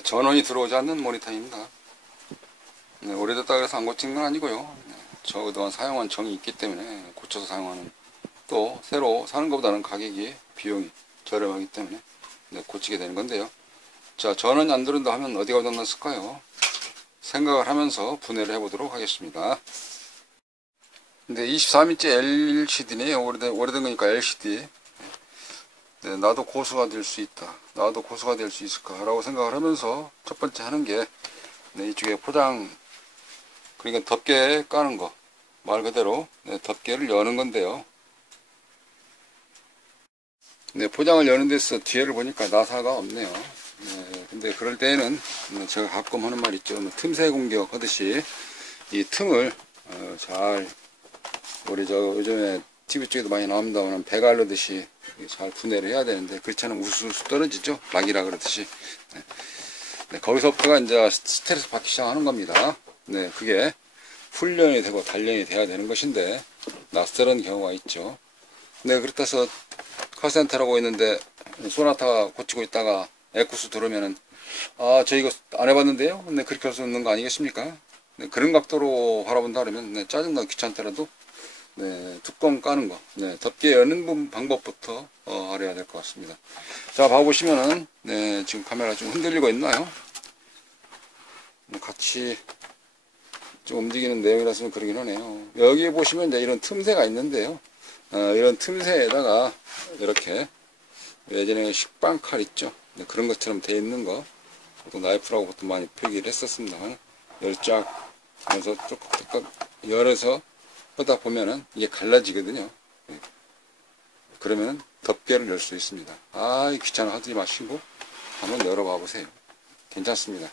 전원이 들어오지 않는 모니터입니다. 네, 오래됐다 그래서 안 고친 건 아니고요. 네, 저 그동안 사용한 정이 있기 때문에 고쳐서 사용하는, 또 새로 사는 것보다는 가격이 비용이 저렴하기 때문에 고치게 되는 건데요. 자, 전원이 안 들어온다 하면 어디가 고장났을까요? 생각을 하면서 분해를 해보도록 하겠습니다. 근데 23인치 LCD네요. 오래된 거니까 LCD. 네, 나도 고수가 될 수 있다, 나도 고수가 될 수 있을까 라고 생각을 하면서 첫 번째 하는 게, 네, 이쪽에 포장, 그러니까 덮개 까는 거, 말 그대로 덮개를 여는 건데요. 네, 포장을 여는 데서 뒤에를 보니까 나사가 없네요. 네, 근데 그럴 때에는 제가 가끔 하는 말 있죠. 틈새 공격 하듯이 이 틈을 잘, 우리 요즘에 TV 쪽에도 많이 나옵니다만 배갈르듯이 잘 분해를 해야 되는데, 그렇지 않으면 우수수 떨어지죠. 락이라 그러듯이. 네, 거기서부터가 이제 스트레스 받기 시작하는 겁니다. 네, 그게 훈련이 되고 단련이 돼야 되는 것인데 낯설은 경우가 있죠. 네, 그렇다 해서 카센터라고 있는데 소나타 고치고 있다가 에쿠스 들어오면은, 아, 저 이거 안 해봤는데요? 네, 그렇게 할 수 있는 거 아니겠습니까? 네, 그런 각도로 바라본다 그러면, 네, 짜증나고 귀찮더라도, 네, 뚜껑 까는 거, 네, 덮개 여는 방법부터 알아야 될 것 같습니다. 자, 봐보시면은, 네, 지금 카메라 좀 흔들리고 있나요? 같이 좀 움직이는 내용이라서 그러긴 하네요. 여기 보시면 이제 이런 틈새가 있는데요. 이런 틈새에다가 이렇게 예전에 식빵칼 있죠. 네, 그런 것처럼 되어 있는 거, 보통 나이프라고 보통 많이 표기를 했었습니다만, 열짝 하면서 조금 열어서 하다 보면은 이게 갈라지거든요. 네. 그러면은 덮개를 열 수 있습니다. 아, 귀찮아 하지 마시고 한번 열어봐 보세요. 괜찮습니다.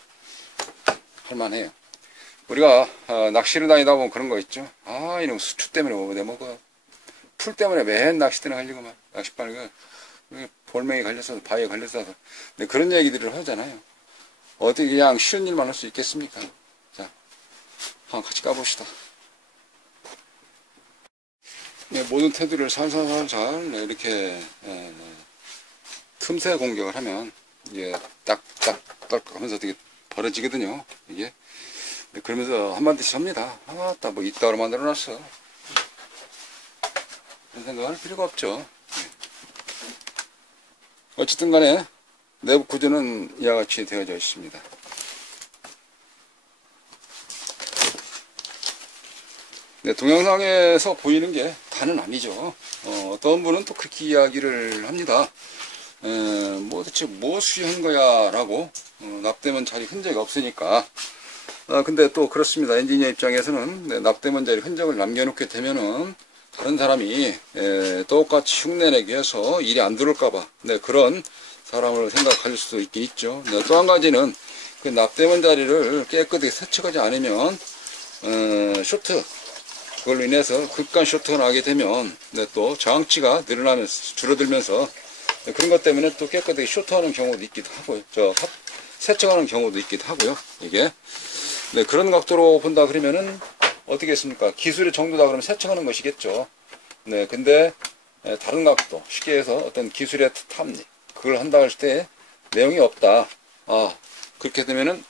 할만해요. 우리가 낚시를 다니다 보면 그런 거 있죠. 아, 이놈 수초 때문에 뭐 내 먹어. 풀 때문에 맨 낚싯대나 가려고만, 낚싯바늘 볼맹이 걸려서, 바위에 걸려서. 네, 그런 얘기들을 하잖아요. 어디 그냥 쉬운 일만 할 수 있겠습니까? 자, 한번 같이 까봅시다. 네, 모든 테두리를 살살살살 이렇게 틈새 공격을 하면 이게 딱딱딱 하면서 되게 벌어지거든요. 이게. 네, 그러면서 한마디씩 합니다. 아따, 뭐 이따로 만들어놨어. 그런 생각할 필요가 없죠. 네. 어쨌든 간에 내부 구조는 이와 같이 되어져 있습니다. 네, 동영상에서 보이는 게 다는 아니죠. 어떤 분은 또 그렇게 이야기를 합니다. 뭐 대체 뭐 수리한 거야 라고, 납땜은 자리 흔적이 없으니까. 근데 또 그렇습니다. 엔지니어 입장에서는, 네, 납땜은 자리 흔적을 남겨놓게 되면은 다른 사람이 똑같이 흉내내기 위해서 일이 안 들어올까봐, 네, 그런 사람을 생각할 수도 있긴 있죠. 네, 또 한 가지는 그 납땜은 자리를 깨끗하게 세척하지 않으면 쇼트, 그걸로 인해서 극간 쇼트가 나게 되면, 네, 또 저항치가 늘어나면서 줄어들면서, 네, 그런 것 때문에 또 깨끗하게 쇼트하는 경우도 있기도 하고요. 세척하는 경우도 있기도 하고요. 이게, 네, 그런 각도로 본다 그러면은 어떻게 했습니까? 기술의 정도다 그러면 세척하는 것이겠죠. 네, 근데 다른 각도, 쉽게 해서 어떤 기술의 탐닉, 그걸 한다 할 때 내용이 없다. 아, 그렇게 되면은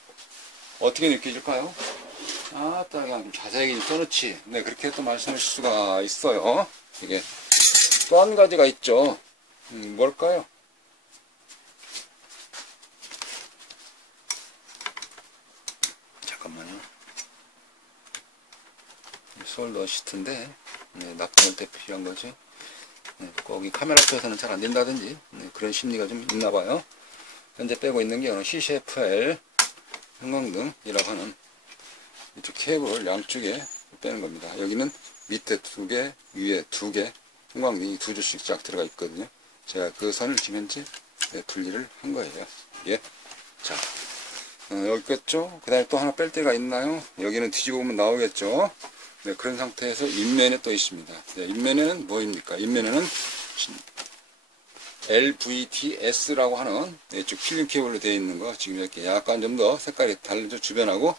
어떻게 느껴질까요? 아, 그냥 자세하게 써놓지. 네, 그렇게 또 말씀하실 수가 있어요. 이게 또 한 가지가 있죠. 뭘까요? 잠깐만요. 솔더 시트인데, 네, 납땜할 때 필요한 거지. 네, 거기 카메라 앞에서는 잘 안 된다든지, 네, 그런 심리가 좀 있나 봐요. 현재 빼고 있는 게 CCFL 형광등이라고 하는 이쪽 케이블을 양쪽에 빼는 겁니다. 여기는 밑에 2개, 위에 2개, 형광등이 2줄씩 쫙 들어가 있거든요. 제가 그 선을 지금 현재 분리를 한 거예요. 예. 자, 여기 뺐죠? 그 다음에 또 하나 뺄 데가 있나요? 여기는 뒤집어 보면 나오겠죠? 네, 그런 상태에서 인면에 또 있습니다. 네, 인면에는 뭐입니까? 인면에는 LVTS라고 하는 이쪽 필름 케이블로 되어 있는 거, 지금 이렇게 약간 좀 더 색깔이 다르죠, 주변하고.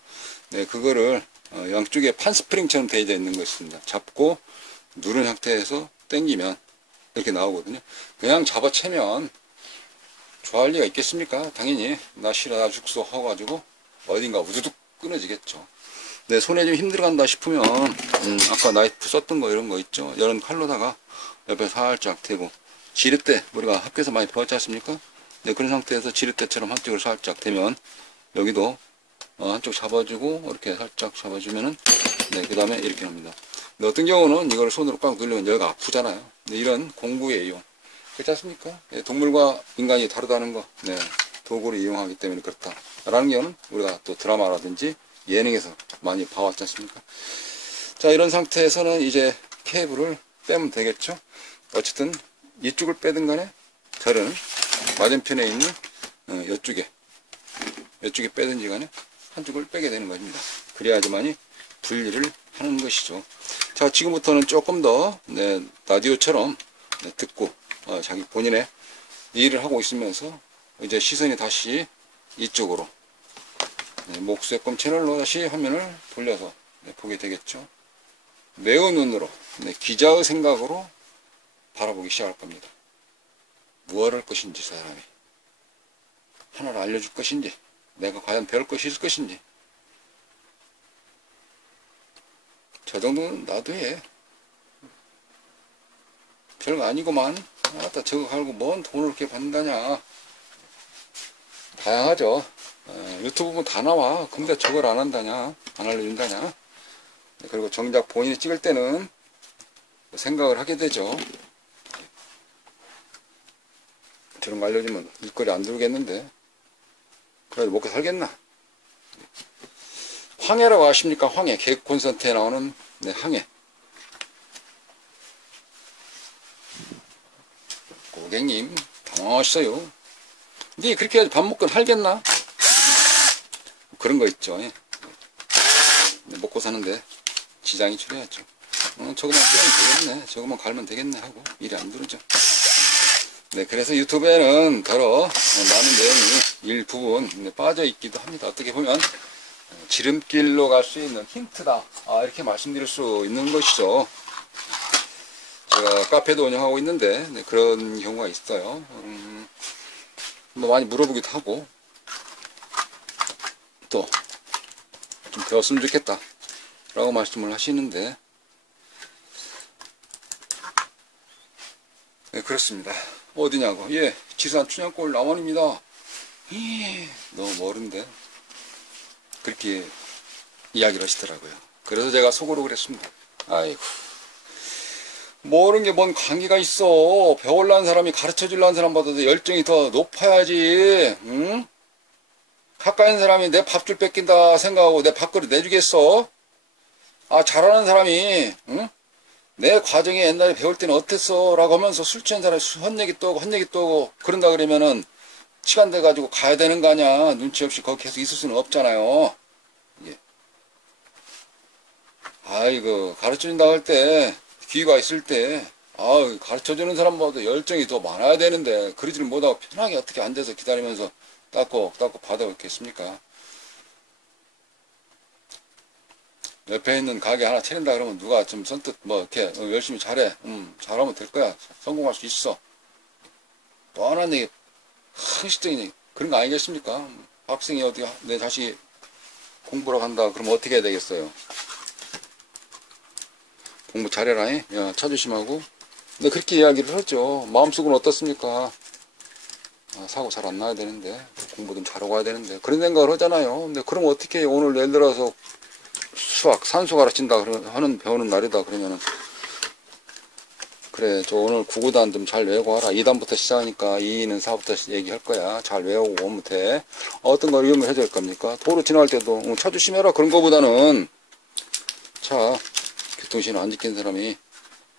네, 그거를 양쪽에 판 스프링처럼 되어 있는 거 있습니다. 잡고 누른 상태에서 당기면 이렇게 나오거든요. 그냥 잡아채면 좋아할 리가 있겠습니까? 당연히 나 싫어 나 죽소 하고가지고 어딘가 우두둑 끊어지겠죠. 내 손에 좀 힘들어간다 싶으면 아까 나이프 썼던 거 이런 거 있죠. 이런 칼로다가 옆에 살짝 대고 지렛대 우리가 학교에서 많이 배웠지 않습니까? 네, 그런 상태에서 지렛대처럼 한쪽으로 살짝 대면 여기도 한쪽 잡아주고 이렇게 살짝 잡아주면은 네, 그 다음에 이렇게 합니다. 근데 어떤 경우는 이걸 손으로 꽉 누르면 여기가 아프잖아요. 네, 이런 공구예요. 그렇지 않습니까? 네, 동물과 인간이 다르다는 거 네, 도구를 이용하기 때문에 그렇다 라는 경우는 우리가 또 드라마라든지 예능에서 많이 봐왔지 않습니까? 자, 이런 상태에서는 이제 케이블을 빼면 되겠죠. 어쨌든 이쪽을 빼든 간에 자르는 맞은편에 있는 이쪽에 빼든지 간에 한쪽을 빼게 되는 것입니다. 그래야지만이 분리를 하는 것이죠. 자, 지금부터는 조금 더 네, 라디오처럼 네, 듣고 자기 본인의 일을 하고 있으면서 이제 시선이 다시 이쪽으로 네, 목수의꿈 채널로 다시 화면을 돌려서 네, 보게 되겠죠. 매의 눈으로 네, 기자의 생각으로 바라보기 시작할 겁니다. 무엇을 할 것인지 사람이 하나를 알려줄 것인지 내가 과연 배울 것이 있을 것인지 저 정도는 나도 해. 별거 아니고만 아따 저거 갈고 뭔 돈을 그렇게 받는다냐. 다양하죠. 유튜브 보면 다 나와. 근데 저걸 안 한다냐 안 알려준다냐. 그리고 정작 본인이 찍을 때는 생각을 하게 되죠. 저런 거 알려주면 일거리 안 들겠는데 그래도 먹고 살겠나. 황해라고 아십니까? 황해. 개그 콘서트에 나오는 네, 황해. 고객님 당황하셨어요. 네 그렇게 해야지 밥 먹고 살겠나? 그런 거 있죠. 네, 먹고 사는데 지장이 줄여야죠. 저것만 끼면 되겠네. 저것만 갈면 되겠네 하고 일이 안 들어죠. 네, 그래서 유튜브에는 더러 많은 내용이 일부분 빠져 있기도 합니다. 어떻게 보면 지름길로 갈 수 있는 힌트다. 이렇게 말씀드릴 수 있는 것이죠. 제가 카페도 운영하고 있는데 네, 그런 경우가 있어요. 뭐 많이 물어보기도 하고 또 좀 배웠으면 좋겠다 라고 말씀을 하시는데 네, 그렇습니다. 어디냐고. 예, 지산 춘향골 남원입니다. 너무 멀은데 그렇게 이야기를 하시더라고요. 그래서 제가 속으로 그랬습니다. 아이고 모르는 게 뭔 관계가 있어. 배우려는 사람이 가르쳐 주려는 사람보다 열정이 더 높아야지. 응? 가까이 있는 사람이 내 밥줄 뺏긴다 생각하고 내 밥그릇 내주겠어? 잘하는 사람이 응? 내 과정에 옛날에 배울 때는 어땠어? 라고 하면서 술 취한 사람이 헛얘기 또 하고 그런다 그러면은 시간 돼가지고 가야 되는 거 아니야. 눈치 없이 거기 계속 있을 수는 없잖아요. 예. 아이고 가르쳐준다 할 때 기회가 있을 때 가르쳐주는 사람보다 열정이 더 많아야 되는데 그러지를 못하고 편하게 어떻게 앉아서 기다리면서 닦고 받아먹겠습니까? 옆에 있는 가게 하나 차린다 그러면 누가 좀 선뜻 이렇게 열심히 잘해 잘하면 될 거야 성공할 수 있어 뻔한 얘기 상식적인 얘기 그런 거 아니겠습니까? 학생이 어디 내 자식이 공부를 한다 그러면 어떻게 해야 되겠어요? 공부 잘해라 야 차조심하고 근데 그렇게 이야기를 하죠. 마음속은 어떻습니까? 사고 잘 안 나야 되는데 공부 좀 잘하고 와야 되는데 그런 생각을 하잖아요. 근데 그럼 어떻게 해? 오늘 예를 들어서 수학 산수 가르친다 하는 배우는 날이다 그러면은 그래 저 오늘 구구단 좀 잘 외우고 와라. 2단부터 시작하니까 2는 4부터 얘기할 거야. 잘 외우고 오면 돼. 어떤 걸 위험을 해야 될 겁니까? 도로 지나갈 때도 차 조심해라 그런 거보다는 차 교통신호 안 지키는 사람이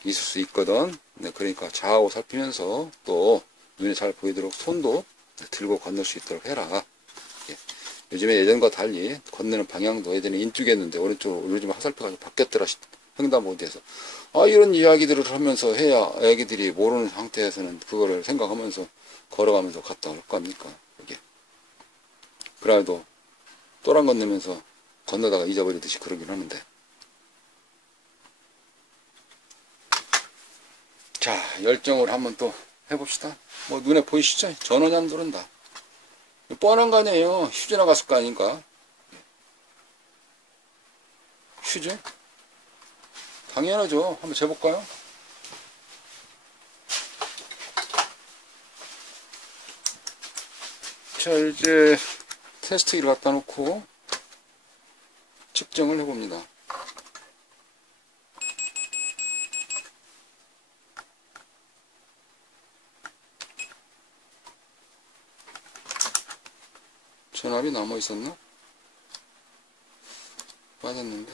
있을 수 있거든. 네, 그러니까 좌우 살피면서 또 눈에 잘 보이도록 손도 들고 건널 수 있도록 해라. 예. 요즘에 예전과 달리 건너는 방향도 예전에 인쪽이었는데 오른쪽 요즘 화살표가 바뀌었더라 횡단보도에서 이런 이야기들을 하면서 해야 애기들이 모르는 상태에서는 그거를 생각하면서 걸어가면서 갔다 올 겁니까? 이게 그래도 또랑 건너면서 건너다가 잊어버리듯이 그러긴 하는데 자 열정을 한번 또 해봅시다. 뭐 눈에 보이시죠? 전원이 안 들어온다. 뻔한 거 아니에요. 휴지 나갔을 거 아닌가? 휴지? 당연하죠. 한번 재볼까요? 자, 이제 테스트기를 갖다 놓고 측정을 해봅니다. 전압이 남아 있었나? 빠졌는데?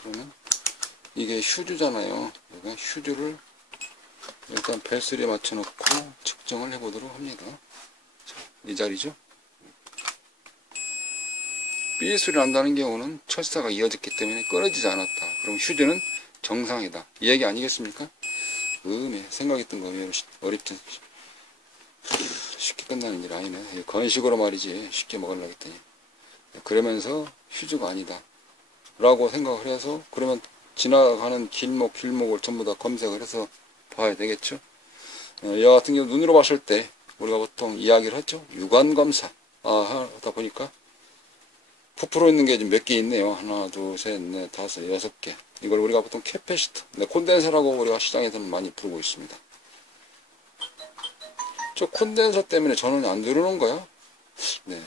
그러면 이게 휴즈잖아요. 그러니까 휴즈를 일단 벨소리에 맞춰 놓고 측정을 해 보도록 합니다. 자, 이 자리죠. 삐 소리 난다는 경우는 철사가 이어졌기 때문에 끊어지지 않았다. 그럼 휴즈는 정상이다. 이 얘기 아니겠습니까? 생각했던 거 의외로 어렵지. 쉽게 끝나는 일 아니네. 건식으로 말이지 쉽게 먹으려고 했더니. 그러면서 휴즈가 아니다 라고 생각을 해서, 그러면 지나가는 길목을 전부 다 검색을 해서 봐야 되겠죠. 이와 같은 경우 눈으로 봤을 때 우리가 보통 이야기를 하죠. 육안검사 하다 보니까 부풀어 있는 게 몇 개 있네요. 하나, 둘, 셋, 넷, 다섯, 6개. 이걸 우리가 보통 캐패시터, 콘덴서라고 우리가 시장에서는 많이 부르고 있습니다. 저 콘덴서 때문에 전원이 안 들어오는 거야. 네,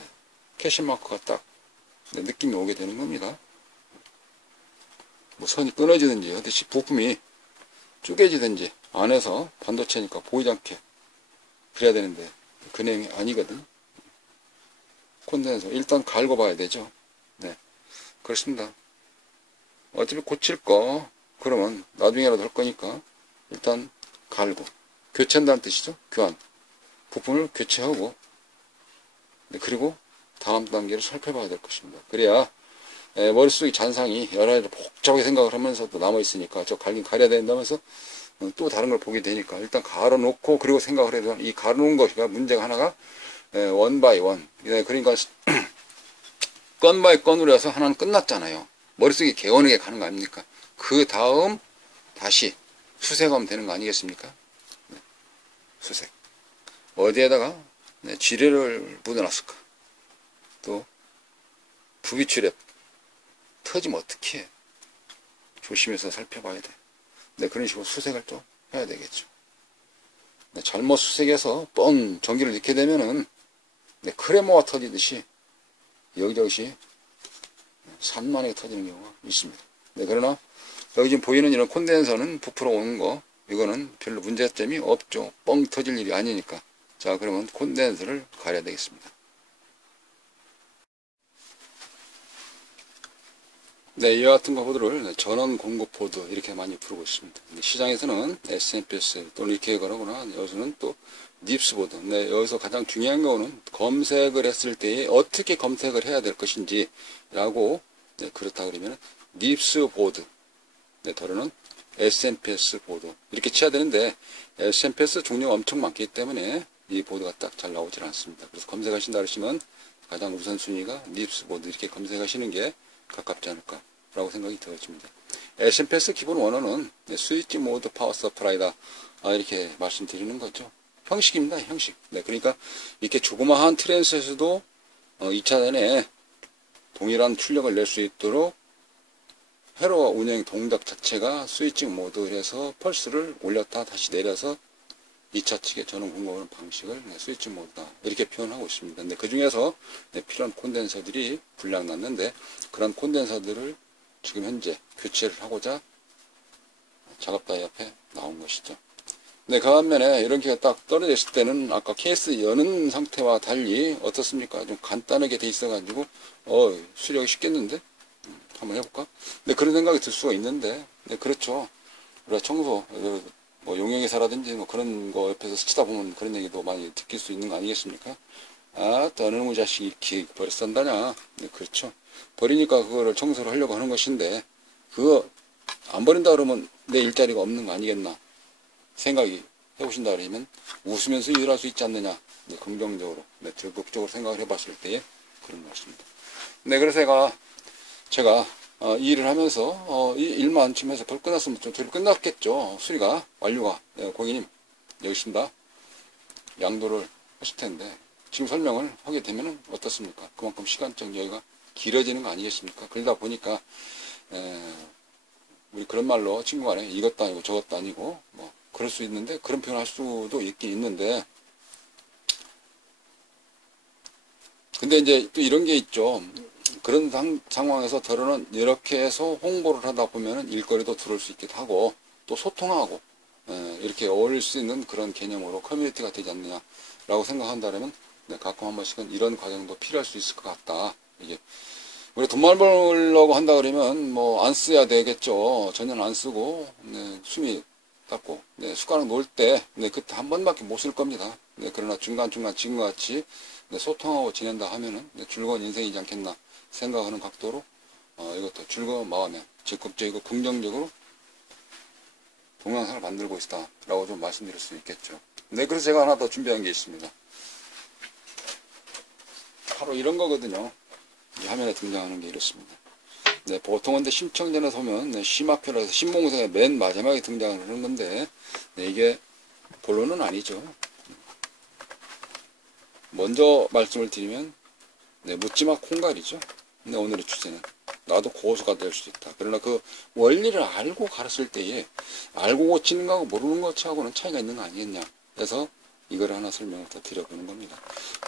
캐시마크가 딱 느낌이 오게 되는 겁니다. 뭐 선이 끊어지든지 하듯이 부품이 쪼개지든지 안에서 반도체니까 보이지 않게 그래야 되는데 그 내용이 아니거든. 콘덴서 일단 갈고 봐야 되죠. 네, 그렇습니다. 어차피 고칠 거 그러면 나중에라도 할 거니까 일단 갈고 교체한다는 뜻이죠. 교환 부품을 교체하고, 네, 그리고 다음 단계를 살펴봐야 될 것입니다. 그래야 머릿속에 잔상이 여러 가지 복잡하게 생각을 하면서도 남아있으니까 저 갈긴 가려야 된다면서 또 다른 걸 보게 되니까 일단 갈아놓고 그리고 생각을 해도 이 갈아놓은 것이가 문제가 하나가 원 바이 원, 그러니까 건 바이 건으로 해서 하나는 끝났잖아요. 머릿속에 개원하게 가는 거 아닙니까? 그 다음 다시 수색하면 되는 거 아니겠습니까? 네, 수색 어디에다가 지뢰를 묻어놨을까? 또 부비출랩 터지면 어떻게 해? 조심해서 살펴봐야 돼. 네, 그런 식으로 수색을 또 해야 되겠죠. 네, 잘못 수색해서 뻥 전기를 넣게 되면은 크레모가 터지듯이 여기저기 산만하게 터지는 경우가 있습니다. 네, 그러나 여기 지금 보이는 이런 콘덴서는 부풀어 오는 거, 이거는 별로 문제점이 없죠. 뻥 터질 일이 아니니까. 자, 그러면 콘덴서를 가려야 되겠습니다. 네, 이와 같은 거보드를 전원 공급 보드 이렇게 많이 부르고 있습니다. 시장에서는 SMPS 또는 이렇게 거라거나, 여기서는 또 닙스 보드. 네, 여기서 가장 중요한 거는 검색을 했을 때 어떻게 검색을 해야 될 것인지 라고, 네, 그렇다 그러면 닙스 보드, 네, 더러는 SMPS 보드 이렇게 쳐야 되는데 SMPS 종류가 엄청 많기 때문에 이 보드가 딱 잘 나오질 않습니다. 그래서 검색하신다 그러시면 가장 우선순위가 닙스 보드 이렇게 검색하시는 게 가깝지 않을까 라고 생각이 들어집니다. SMPS 기본 원어는 스위치 모드 파워 서프라이다 이렇게 말씀드리는 거죠. 형식입니다. 형식. 네, 그러니까 이렇게 조그마한 트랜스에서도 2차전에 동일한 출력을 낼 수 있도록 회로 운영 동작 자체가 스위칭 모드에서 펄스를 올렸다 다시 내려서 2차 측에 전원 공급하는 방식을 스위칭 모드다 이렇게 표현하고 있습니다. 근데 그 중에서 필요한 콘덴서들이 불량 났는데 그런 콘덴서들을 지금 현재 교체를 하고자 작업대 옆에 나온 것이죠. 네, 그 반면에 이런 게 딱 떨어져 있을 때는 아까 케이스 여는 상태와 달리 어떻습니까? 좀 간단하게 돼 있어 가지고 수리하기 쉽겠는데 한번 해볼까? 네, 그런 생각이 들 수가 있는데, 네, 그렇죠. 우리가 청소 뭐 용역회사라든지 뭐 그런 거 옆에서 스치다 보면 그런 얘기도 많이 느낄 수 있는 거 아니겠습니까? 또 어느 놈의 자식이 이렇게 버려서 산다냐? 네, 그렇죠. 버리니까 그거를 청소를 하려고 하는 것인데 그거 안 버린다 그러면 내 일자리가 없는 거 아니겠나 생각이 해보신다 그러면 웃으면서 일할 수 있지 않느냐. 네, 긍정적으로, 네, 적극적으로 생각을 해봤을 때의 그런 것입니다. 네, 그래서 제가 이 일을 하면서 이 일만 좀 해서 벌 끝났으면 좀 덜 끝났겠죠. 수리가 완료가. 네, 고객님 여기 있습니다. 양도를 하실 텐데 지금 설명을 하게 되면 어떻습니까? 그만큼 시간적 여유가 길어지는 거 아니겠습니까? 그러다 보니까 우리 그런 말로 친구 간에 이것도 아니고 저것도 아니고 뭐 그럴 수 있는데, 그런 표현 할 수도 있긴 있는데, 근데 이제 또 이런 게 있죠. 그런 상황에서 더러는 이렇게 해서 홍보를 하다 보면은 일거리도 들어올 수 있기도 하고, 또 소통하고 이렇게 어울릴 수 있는 그런 개념으로 커뮤니티가 되지 않느냐라고 생각한다면, 네, 가끔 한 번씩은 이런 과정도 필요할 수 있을 것 같다. 이게 우리 돈만 벌려고 한다 그러면 뭐 안 써야 되겠죠. 전혀 안 쓰고, 네, 숨이 닿고, 네, 숟가락 놓을 때, 네, 그때 한 번밖에 못 쓸 겁니다. 네, 그러나 중간중간 지금과 같이 네, 소통하고 지낸다 하면은 네, 즐거운 인생이지 않겠나 생각하는 각도로 이것도 즐거운 마음에 적극적이고 긍정적으로 동영상을 만들고 있다 라고 좀 말씀드릴 수 있겠죠. 네, 그래서 제가 하나 더 준비한 게 있습니다. 바로 이런 거거든요. 이 화면에 등장하는 게 이렇습니다. 네, 보통은 근데 심청전에 보면 네, 시마표라서 신봉생의 맨 마지막에 등장하는 건데, 네, 이게 본론은 아니죠. 먼저 말씀을 드리면, 네, 묻지마 콩갈이죠. 네, 오늘의 주제는 나도 고수가 될 수 있다. 그러나 그 원리를 알고 가르칠 때에 알고 고치는 거하고 모르는 것하고는 차이가 있는 거 아니겠냐. 그래서 이걸 하나 설명을 더 드려보는 겁니다.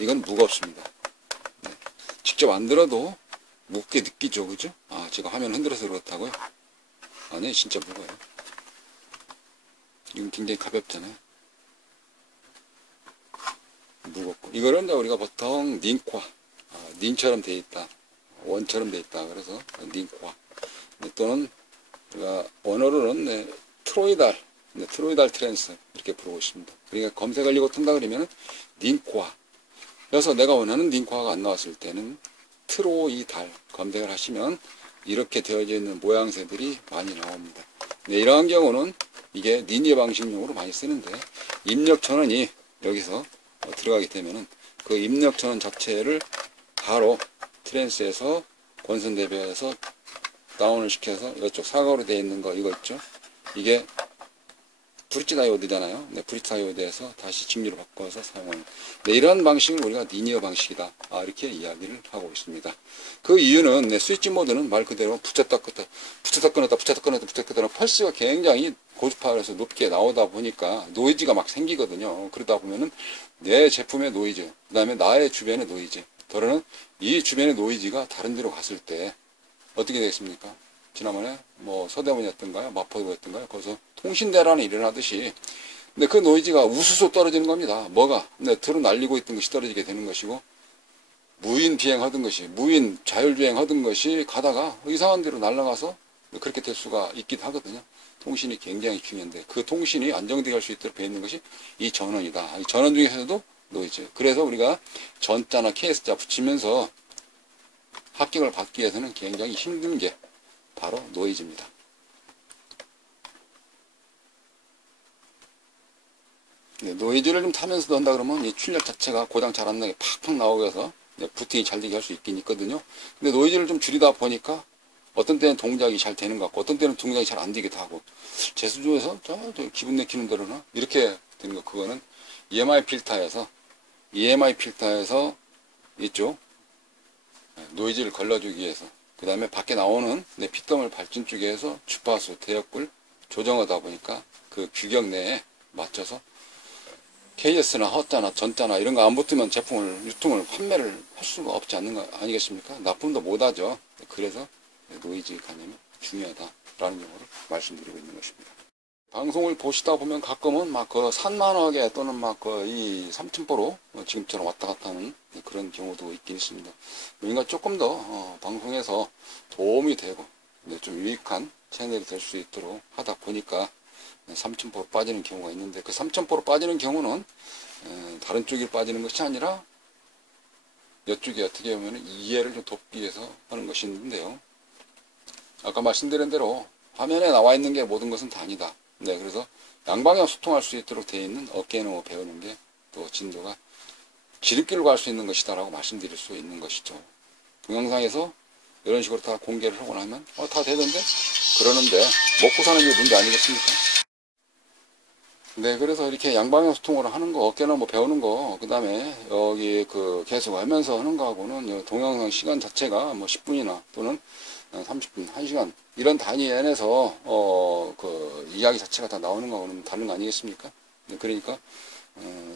이건 무겁습니다. 네, 직접 안 들어도 무겁게 느끼죠, 그죠? 아, 제가 화면 흔들어서 그렇다고요? 아니, 진짜 무거워요. 이건 굉장히 가볍잖아요. 무겁고. 이거는 우리가 보통 닌과, 닌처럼 돼 있다, 원처럼 돼 있다. 그래서 닌과. 또는 우리가 언어로는 네, 트로이달, 네, 트로이달 트랜스 이렇게 부르고 있습니다. 그러니까 검색을 이거 튼다 그러면 닌과. 그래서 내가 원하는 닌과가 안 나왔을 때는 트로이달 검색을 하시면 이렇게 되어져 있는 모양새들이 많이 나옵니다. 네, 이러한 경우는 이게 닌의 방식용으로 많이 쓰는데, 입력 전원이 여기서 들어가게 되면은 그 입력 전원 자체를 바로 트랜스에서 권선 대비해서 다운을 시켜서 이쪽 사각으로 되어 있는 거 이거 있죠? 이게 브릿지 다이오드잖아요. 네, 브릿지 다이오드에서 다시 직류로 바꿔서 사용하는, 네, 이런 방식을 우리가 리니어 방식이다. 이렇게 이야기를 하고 있습니다. 그 이유는 네, 스위치 모드는 말 그대로 붙였다 껐다, 붙였다 끊었다, 붙였다 끊었다, 붙였다 끊었다, 펄스가 굉장히 고주파에서 높게 나오다 보니까 노이즈가 막 생기거든요. 그러다 보면은 내 제품의 노이즈, 그 다음에 나의 주변의 노이즈, 더러는 이 주변의 노이즈가 다른 데로 갔을 때 어떻게 되겠습니까? 지난번에 뭐 서대문이었던가요? 마포구였던가요? 거기서 통신대란이 일어나듯이, 근데 그 노이즈가 우수수 떨어지는 겁니다. 뭐가? 네, 들어 날리고 있던 것이 떨어지게 되는 것이고, 무인 비행하던 것이, 무인 자율주행 하던 것이 가다가 이상한 데로 날아가서 그렇게 될 수가 있기도 하거든요. 통신이 굉장히 중요한데, 그 통신이 안정되게 할 수 있도록 되어 있는 것이 이 전원이다. 이 전원 중에서도 노이즈. 그래서 우리가 전자나 KS자 붙이면서 합격을 받기 위해서는 굉장히 힘든 게 바로 노이즈입니다. 네, 노이즈를 좀 타면서 한다 그러면 이 출력 자체가 고장 잘 안 나게 팍팍 나오게 해서 네, 부팅이 잘 되게 할 수 있긴 있거든요. 근데 노이즈를 좀 줄이다 보니까 어떤 때는 동작이 잘 되는 것 같고 어떤 때는 동작이 잘 안 되기도 하고, 제 수준에서 저 기분 내키는 대로나 이렇게 되는 거, 그거는 EMI 필터에서 이쪽 노이즈를 걸러주기 위해서, 그 다음에 밖에 나오는 내 핏덩을 발진 쪽에서 주파수, 대역을 조정하다 보니까 그 규격 내에 맞춰서 KS나 허자나 전자나 이런 거 안 붙으면 제품을 유통을 판매를 할 수가 없지 않는 거 아니겠습니까? 납품도 못하죠. 그래서 노이즈 개념이 중요하다라는 경우를 말씀드리고 있는 것입니다. 방송을 보시다 보면 가끔은 막 그 산만하게 또는 막 그 이 삼천포로 지금처럼 왔다 갔다 하는 그런 경우도 있긴 있습니다. 그러니까 조금 더 방송에서 도움이 되고 좀 유익한 채널이 될 수 있도록 하다 보니까 삼천포로 빠지는 경우가 있는데, 그 삼천포로 빠지는 경우는 다른 쪽이 빠지는 것이 아니라 이쪽이 어떻게 보면 이해를 좀 돕기 위해서 하는 것이 있는데요. 아까 말씀드린 대로 화면에 나와 있는 게 모든 것은 다 아니다. 네, 그래서 양방향 소통할 수 있도록 되어 있는 어깨너머 배우는 게 또 진도가 지름길로 갈 수 있는 것이다라고 말씀드릴 수 있는 것이죠. 동영상에서 이런 식으로 다 공개를 하고 나면 다 되던데 그러는데 먹고 사는 게 문제 아니겠습니까? 네, 그래서 이렇게 양방향 소통을 하는 거, 어깨나 뭐 배우는 거, 그 다음에 여기 계속 하면서 하는 거하고는 동영상 시간 자체가 뭐 10분이나 또는 30분, 1시간, 이런 단위 안에서, 이야기 자체가 다 나오는 거하고는 다른 거 아니겠습니까? 네, 그러니까,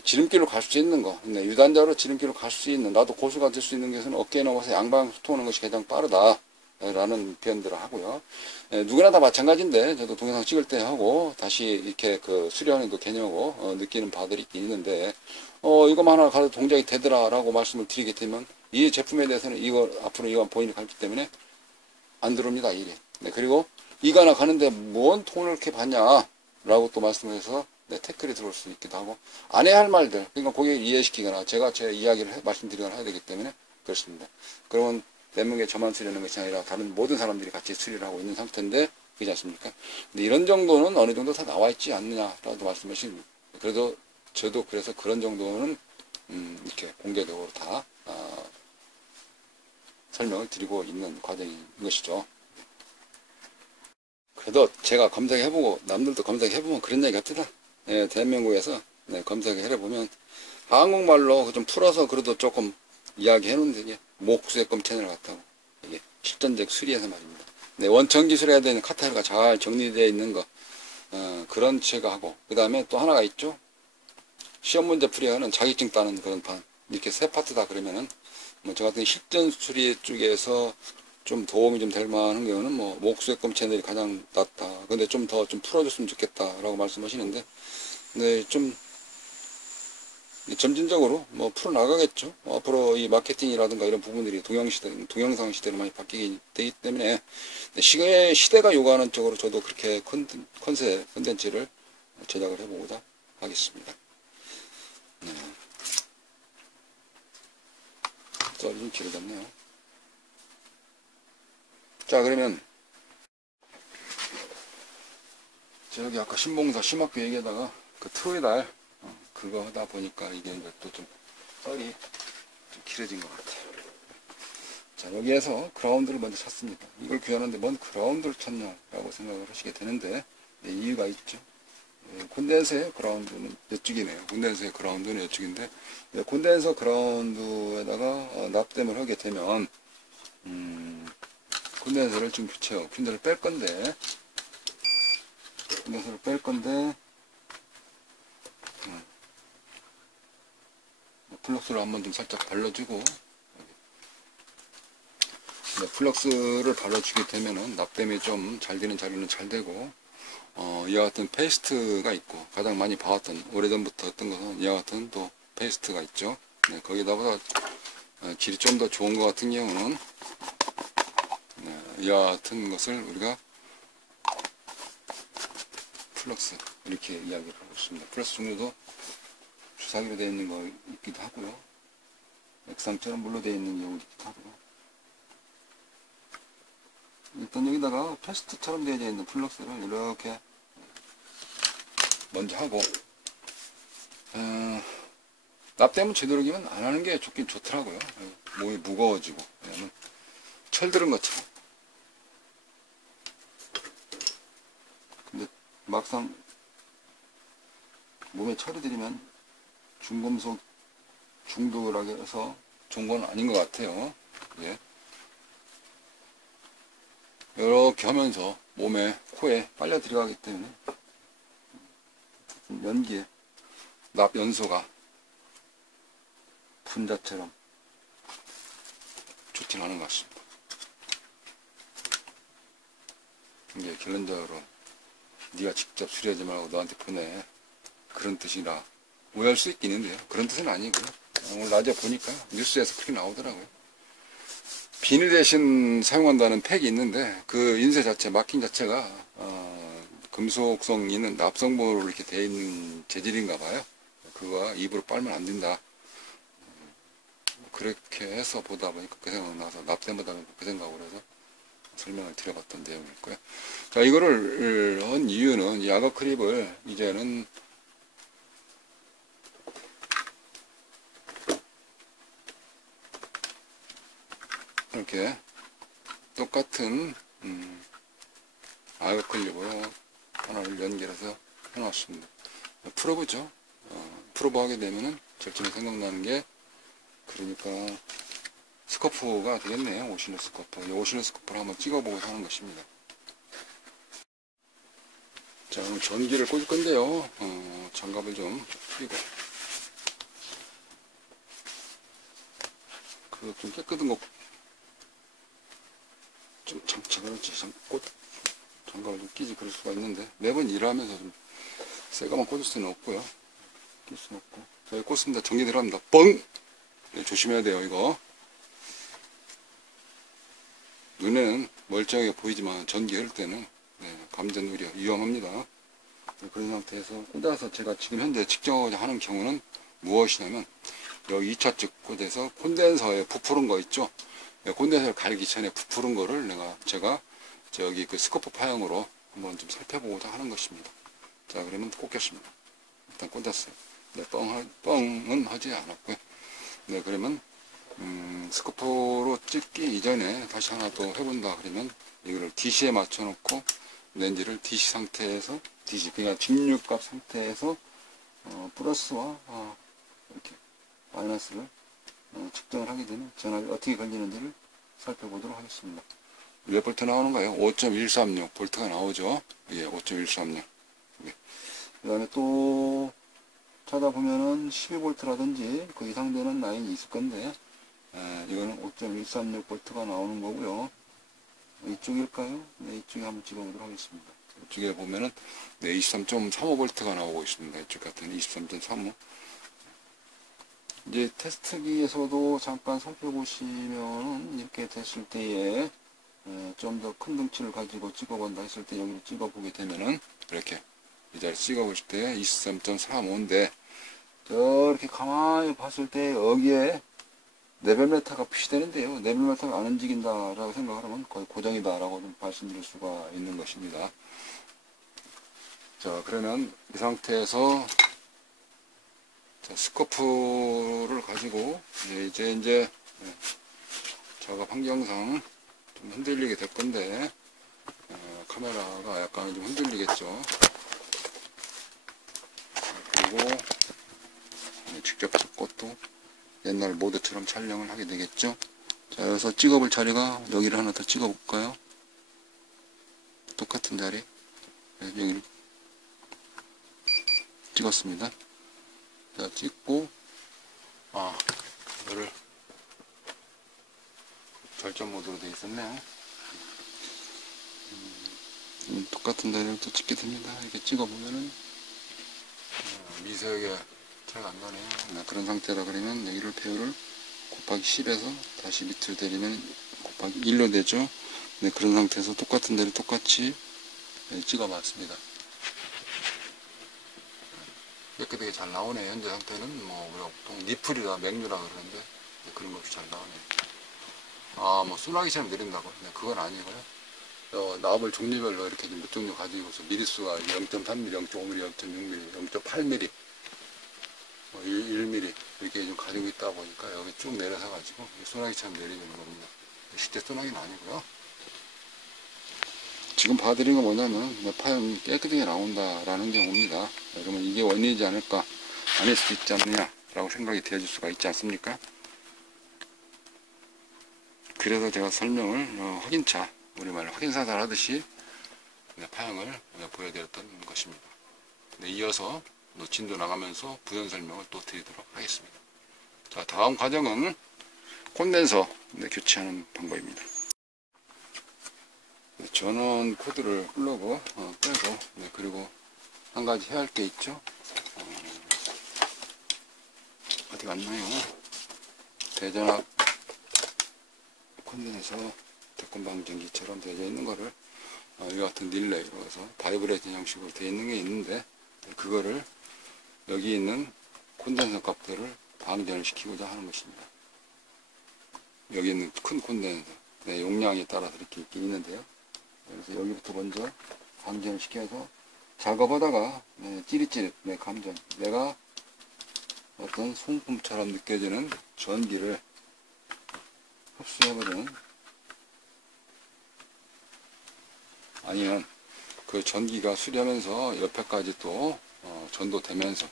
지름길로 갈 수 있는 거, 네, 유단자로 지름길로 갈 수 있는, 나도 고수가 될 수 있는 것은 어깨에 넘어서 양방향 소통하는 것이 가장 빠르다. 라는 표현들을 하고요. 누구나 다 마찬가지인데, 저도 동영상 찍을 때 하고, 다시 이렇게 수련하는 그 개념하고, 느끼는 바들이 있긴 있는데, 이거만 하나 가도 동작이 되더라라고 말씀을 드리게 되면, 이 제품에 대해서는 앞으로 이거 본인이 가르치기 때문에 안 들어옵니다, 일이. 네, 그리고 이거 하나 가는데 뭔 돈을 이렇게 받냐라고 또 말씀해서, 네, 태클이 들어올 수 있기도 하고, 안 해야 할 말들, 그러니까 고객을 이해시키거나, 제가 제 이야기를 말씀드리거나 해야 되기 때문에 그렇습니다. 그러면 내 몸에 저만 수리하는 것이 아니라 다른 모든 사람들이 같이 수리를 하고 있는 상태인데, 그렇지 않습니까? 근데 이런 정도는 어느 정도 다 나와 있지 않느냐라고 말씀하십니다. 그래도 저도 그래서 그런 정도는 이렇게 공개적으로 다 설명을 드리고 있는 과정인 것이죠. 그래도 제가 검색해보고 남들도 검색해보면 그런 얘기 같더라. 예, 대한민국에서 검색해보면 한국말로 좀 풀어서 그래도 조금 이야기해놓는데 이게 목수의검 채널 같다고 이게 실전적 수리해서 말입니다. 네, 원천 기술해야 되는 카탈가 잘 정리되어 있는 거 그런 제거하고 그 다음에 또 하나가 있죠. 시험 문제 풀이하는 자격증 따는 그런 반 이렇게 세 파트 다 그러면은 뭐 저 같은 실전 수리 쪽에서 좀 도움이 좀 될 만한 경우는 뭐 목수의검 채널이 가장 낫다. 근데 좀 더 좀 풀어줬으면 좋겠다라고 말씀하시는데 네, 좀 점진적으로 뭐 풀어나가겠죠. 앞으로 이 마케팅이라든가 이런 부분들이 동영상 시대로 많이 바뀌게 되기 때문에 시대가 요구하는 쪽으로 저도 그렇게 컨텐츠를 제작을 해보고자 하겠습니다. 썰이 좀 길어졌네요. 자, 그러면 저기 아까 신봉사 심학교 얘기하다가 그 토요일날 그거 하다 보니까 이게 이제 또 좀 썰이 좀 길어진 것 같아요. 자, 여기에서 그라운드를 먼저 찾습니다. 이걸 구현하는데 뭔 그라운드를 찾냐라고 생각을 하시게 되는데 네, 이유가 있죠. 콘덴서의 그라운드는 이쪽이네요. 콘덴서의 그라운드는 이쪽인데 콘덴서 그라운드에다가 납땜을 하게 되면 콘덴서를 지금 교체하고 콘덴서를 뺄 건데 콘덴서를 뺄 건데 플럭스를 한번 좀 살짝 발라주고 플럭스를 발라주게 되면은 납땜이 좀 잘 되는 자리는 잘 되고 이와 같은 페이스트가 있고 가장 많이 봐왔던 오래전부터 했던 것은 이와 같은 또 페이스트가 있죠. 네, 거기다가 질이 좀 더 좋은 것 같은 경우는 이와 같은 것을 우리가 플럭스 이렇게 이야기를 하고 있습니다. 플럭스 종류도 주사기로 되어 있는 거 있기도 하고요. 액상처럼 물로 되어 있는 경우도 있기도 하고요. 일단 여기다가 페스트처럼 되어 있는 플럭스를 이렇게 먼저 하고 납땜은 되도록이면 안 하는 게 좋긴 좋더라고요. 몸이 무거워지고 왜냐면 철 들은 것처럼. 근데 막상 몸에 철이 들이면 중금속 중독이라고 해서 좋은 건 아닌 것 같아요. 예. 이렇게 하면서 몸에 코에 빨려 들어가기 때문에 연기에 납 연소가 분자처럼 좋진 않은 것 같습니다. 이게 결론적으로 네가 직접 수리하지 말고 너한테 보내 그런 뜻이라 오해할 수 있긴 있는데요. 그런 뜻은 아니고요. 오늘 낮에 보니까 뉴스에서 그렇게 나오더라고요. 비닐 대신 사용한다는 팩이 있는데 그 인쇄 자체, 마킹 자체가 금속성 있는 납성분으로 이렇게 되어 있는 재질인가 봐요. 그거 입으로 빨면 안 된다. 그렇게 해서 보다 보니까 그 생각 나서 납땜보다 그 생각으로 해서 설명을 드려봤던 내용이고요. 자, 이거를 한 이유는 이 악어 크립을 이제는 이렇게 똑같은 아역 클립으로 하나를 연결해서 해놨습니다. 풀어보죠. 풀어보 하게 되면은 절전에 생각나는 게, 그러니까 스코프가 되겠네요. 오실로스코프. 이 오실로스코프를 한번 찍어보고 하는 것입니다. 자, 그럼 전기를 꽂을 건데요. 장갑을 좀 끼고, 그 좀 깨끗한 거 좀 장갑을 좀 끼지 그럴 수가 있는데, 매번 일하면서 좀 새거만 꽂을 수는 없고요. 낄 수는 없고. 자, 여기 꽂습니다. 전기 들어갑니다. 뻥! 네, 조심해야 돼요, 이거. 눈에는 멀쩡하게 보이지만 전기 흐를 때는 감전 우려 위험합니다. 네, 그런 상태에서 꽂아서 제가 지금 현재 측정하는 경우는 무엇이냐면, 여기 2차측 꽂아서 콘덴서에 부풀은 거 있죠. 네, 콘덴서를 갈기 전에 부풀은 거를 제가 저기 그 스코프 파형으로 한번 좀 살펴보고자 하는 것입니다. 자, 그러면 꽂겠습니다. 일단 꽂았어요. 네, 뻥은 하지 않았고요. 네, 그러면 스코프로 찍기 이전에 다시 하나 또 해본다 그러면, 이거를 DC에 맞춰 놓고 렌즈를 DC 상태에서, DC 그러니까 직류값 상태에서 플러스와 이렇게 마이너스를 측정을 하게 되면 전압이 어떻게 걸리는지를 살펴보도록 하겠습니다. 몇 볼트 나오는가요? 5.136 볼트가 나오죠. 예, 5.136. 예. 그 다음에 또 찾아보면은 12볼트라든지 그 이상 되는 라인이 있을 건데, 이거는 5.136 볼트가 나오는 거고요. 이쪽일까요? 네, 이쪽에 한번 찍어보도록 하겠습니다. 이쪽에 보면은 23.35 볼트가 나오고 있습니다. 이쪽 같은 23.35. 이제 테스트기에서도 잠깐 살펴보시면, 이렇게 됐을 때에 좀 더 큰 덩치를 가지고 찍어본다 했을 때, 여기를 찍어보게 되면은 이렇게 이 자리 찍어보실 때 23.35인데, 저렇게 가만히 봤을 때 여기에 네벨메타가 표시되는데요. 네벨메타가 안 움직인다라고 생각하면 거의 고정이다라고 좀 말씀드릴 수가 있는 것입니다. 자, 그러면 이 상태에서 스코프를 가지고 이제 작업 환경상 좀 흔들리게 될 건데, 카메라가 약간 좀 흔들리겠죠. 그리고 직접 찍고 또 옛날 모드처럼 촬영을 하게 되겠죠. 자, 여기서 찍어볼 자리가 여기를 하나 더 찍어볼까요? 똑같은 자리. 여기를 찍었습니다. 자, 찍고, 이거를 절전 모드로 되어 있었네요. 똑같은 자리를 또 찍게 됩니다. 이렇게 찍어보면은 미세하게 차이가 안 나네요. 그런 상태라 그러면 여기를 배열을 곱하기 10에서 다시 밑으로 내리면 곱하기 1로 되죠. 네, 그런 상태에서 똑같은 데를 똑같이 찍어봤습니다. 깨끗하게 잘 나오네요. 현재 상태는 뭐 우리가 보통 니플이라 맥류라 그러는데 그런 거 없이 잘 나오네요. 뭐 소나기처럼 내린다고? 네, 그건 아니고요. 나업을 종류별로 이렇게 몇 종류 가지고서 미리수가 0.3mm, 0.5mm, 0.6mm, 0.8mm, 1mm 이렇게 좀 가지고 있다 보니까 여기 쭉 내려서 가지고 소나기처럼 내리는 겁니다. 실제 소나기는 아니고요. 지금 봐드린 건 뭐냐면 파형이 깨끗하게 나온다라는 경우입니다. 그러면 이게 원인이지 않을까, 아닐 수 있지 않느냐 라고 생각이 되어질 수가 있지 않습니까? 그래서 제가 설명을 확인차, 우리말로 확인사살 하듯이 파형을 보여드렸던 것입니다. 이어서 진도 나가면서 부연 설명을 또 드리도록 하겠습니다. 자, 다음 과정은 콘덴서 교체하는 방법입니다. 전원 코드를 플러그 빼고, 그리고 한 가지 해야 할 게 있죠. 어디 갔나요? 대전압 콘덴서 대권방전기처럼 되어 있는 거를 이 같은 릴레이로 해서 바이브레이션 형식으로 되어 있는 게 있는데, 그거를 여기 있는 콘덴서 값들을 방전을 시키고자 하는 것입니다. 여기 있는 큰 콘덴서 용량에 따라서 이렇게 있긴 있는데요. 그래서 여기부터 먼저 방전을 시켜서 작업하다가 찌릿찌릿 감전, 내가 어떤 송품처럼 느껴지는 전기를 흡수해버리는 아니면 그 전기가 수리하면서 옆에까지 또 전도되면서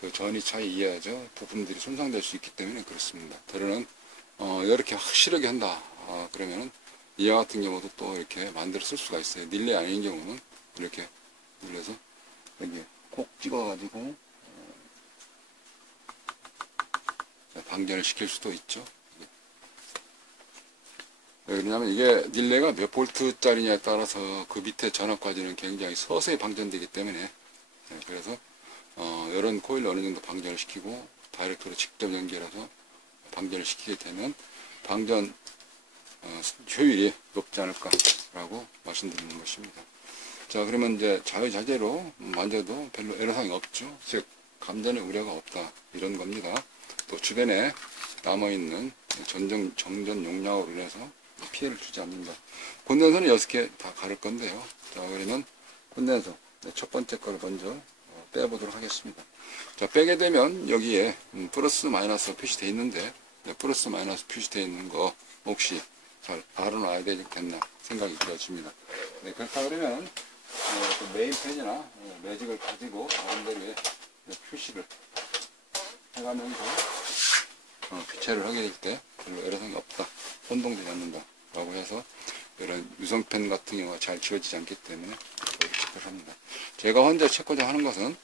그 전이 차이해야죠 부품들이 손상될 수 있기 때문에 그렇습니다. 때로는 이렇게 확실하게 한다 그러면은 이와 같은 경우도 또 이렇게 만들어 쓸 수가 있어요. 닐레 아닌 경우는 이렇게 눌러서 여기 콕 찍어 가지고 방전을 시킬 수도 있죠. 왜냐하면 이게 닐레가 몇 볼트짜리냐에 따라서 그 밑에 전압까지는 굉장히 서서히 방전되기 때문에 그래서 이런 코일을 어느 정도 방전을 시키고 다이렉트로 직접 연결해서 방전을 시키게 되면 방전 효율이 높지 않을까라고 말씀드리는 것입니다. 자, 그러면 이제 자유자재로 만져도 별로 애로사항이 없죠. 즉 감전의 우려가 없다 이런 겁니다. 또 주변에 남아있는 정전 용량으로 인해서 피해를 주지 않는다. 콘덴서는 6개 다 가를 건데요. 자, 그러면 콘덴서 첫 번째 거를 먼저 빼보도록 하겠습니다. 자, 빼게 되면 여기에 플러스 마이너스 표시되어 있는데 플러스 마이너스 표시되어 있는 거 혹시 잘 알아놔야 되겠나 생각이 들어집니다. 네, 그렇다 그러면 그 메인펜이나 매직을 가지고 나름대로의 표시를 해가면서 교체를 하게 될 때 별로 애로사항이 없다, 혼동되지 않는다 라고 해서 이런 유성펜 같은 경우가 잘 지워지지 않기 때문에 이렇게 체크를 합니다. 제가 현재 체크를 하는 것은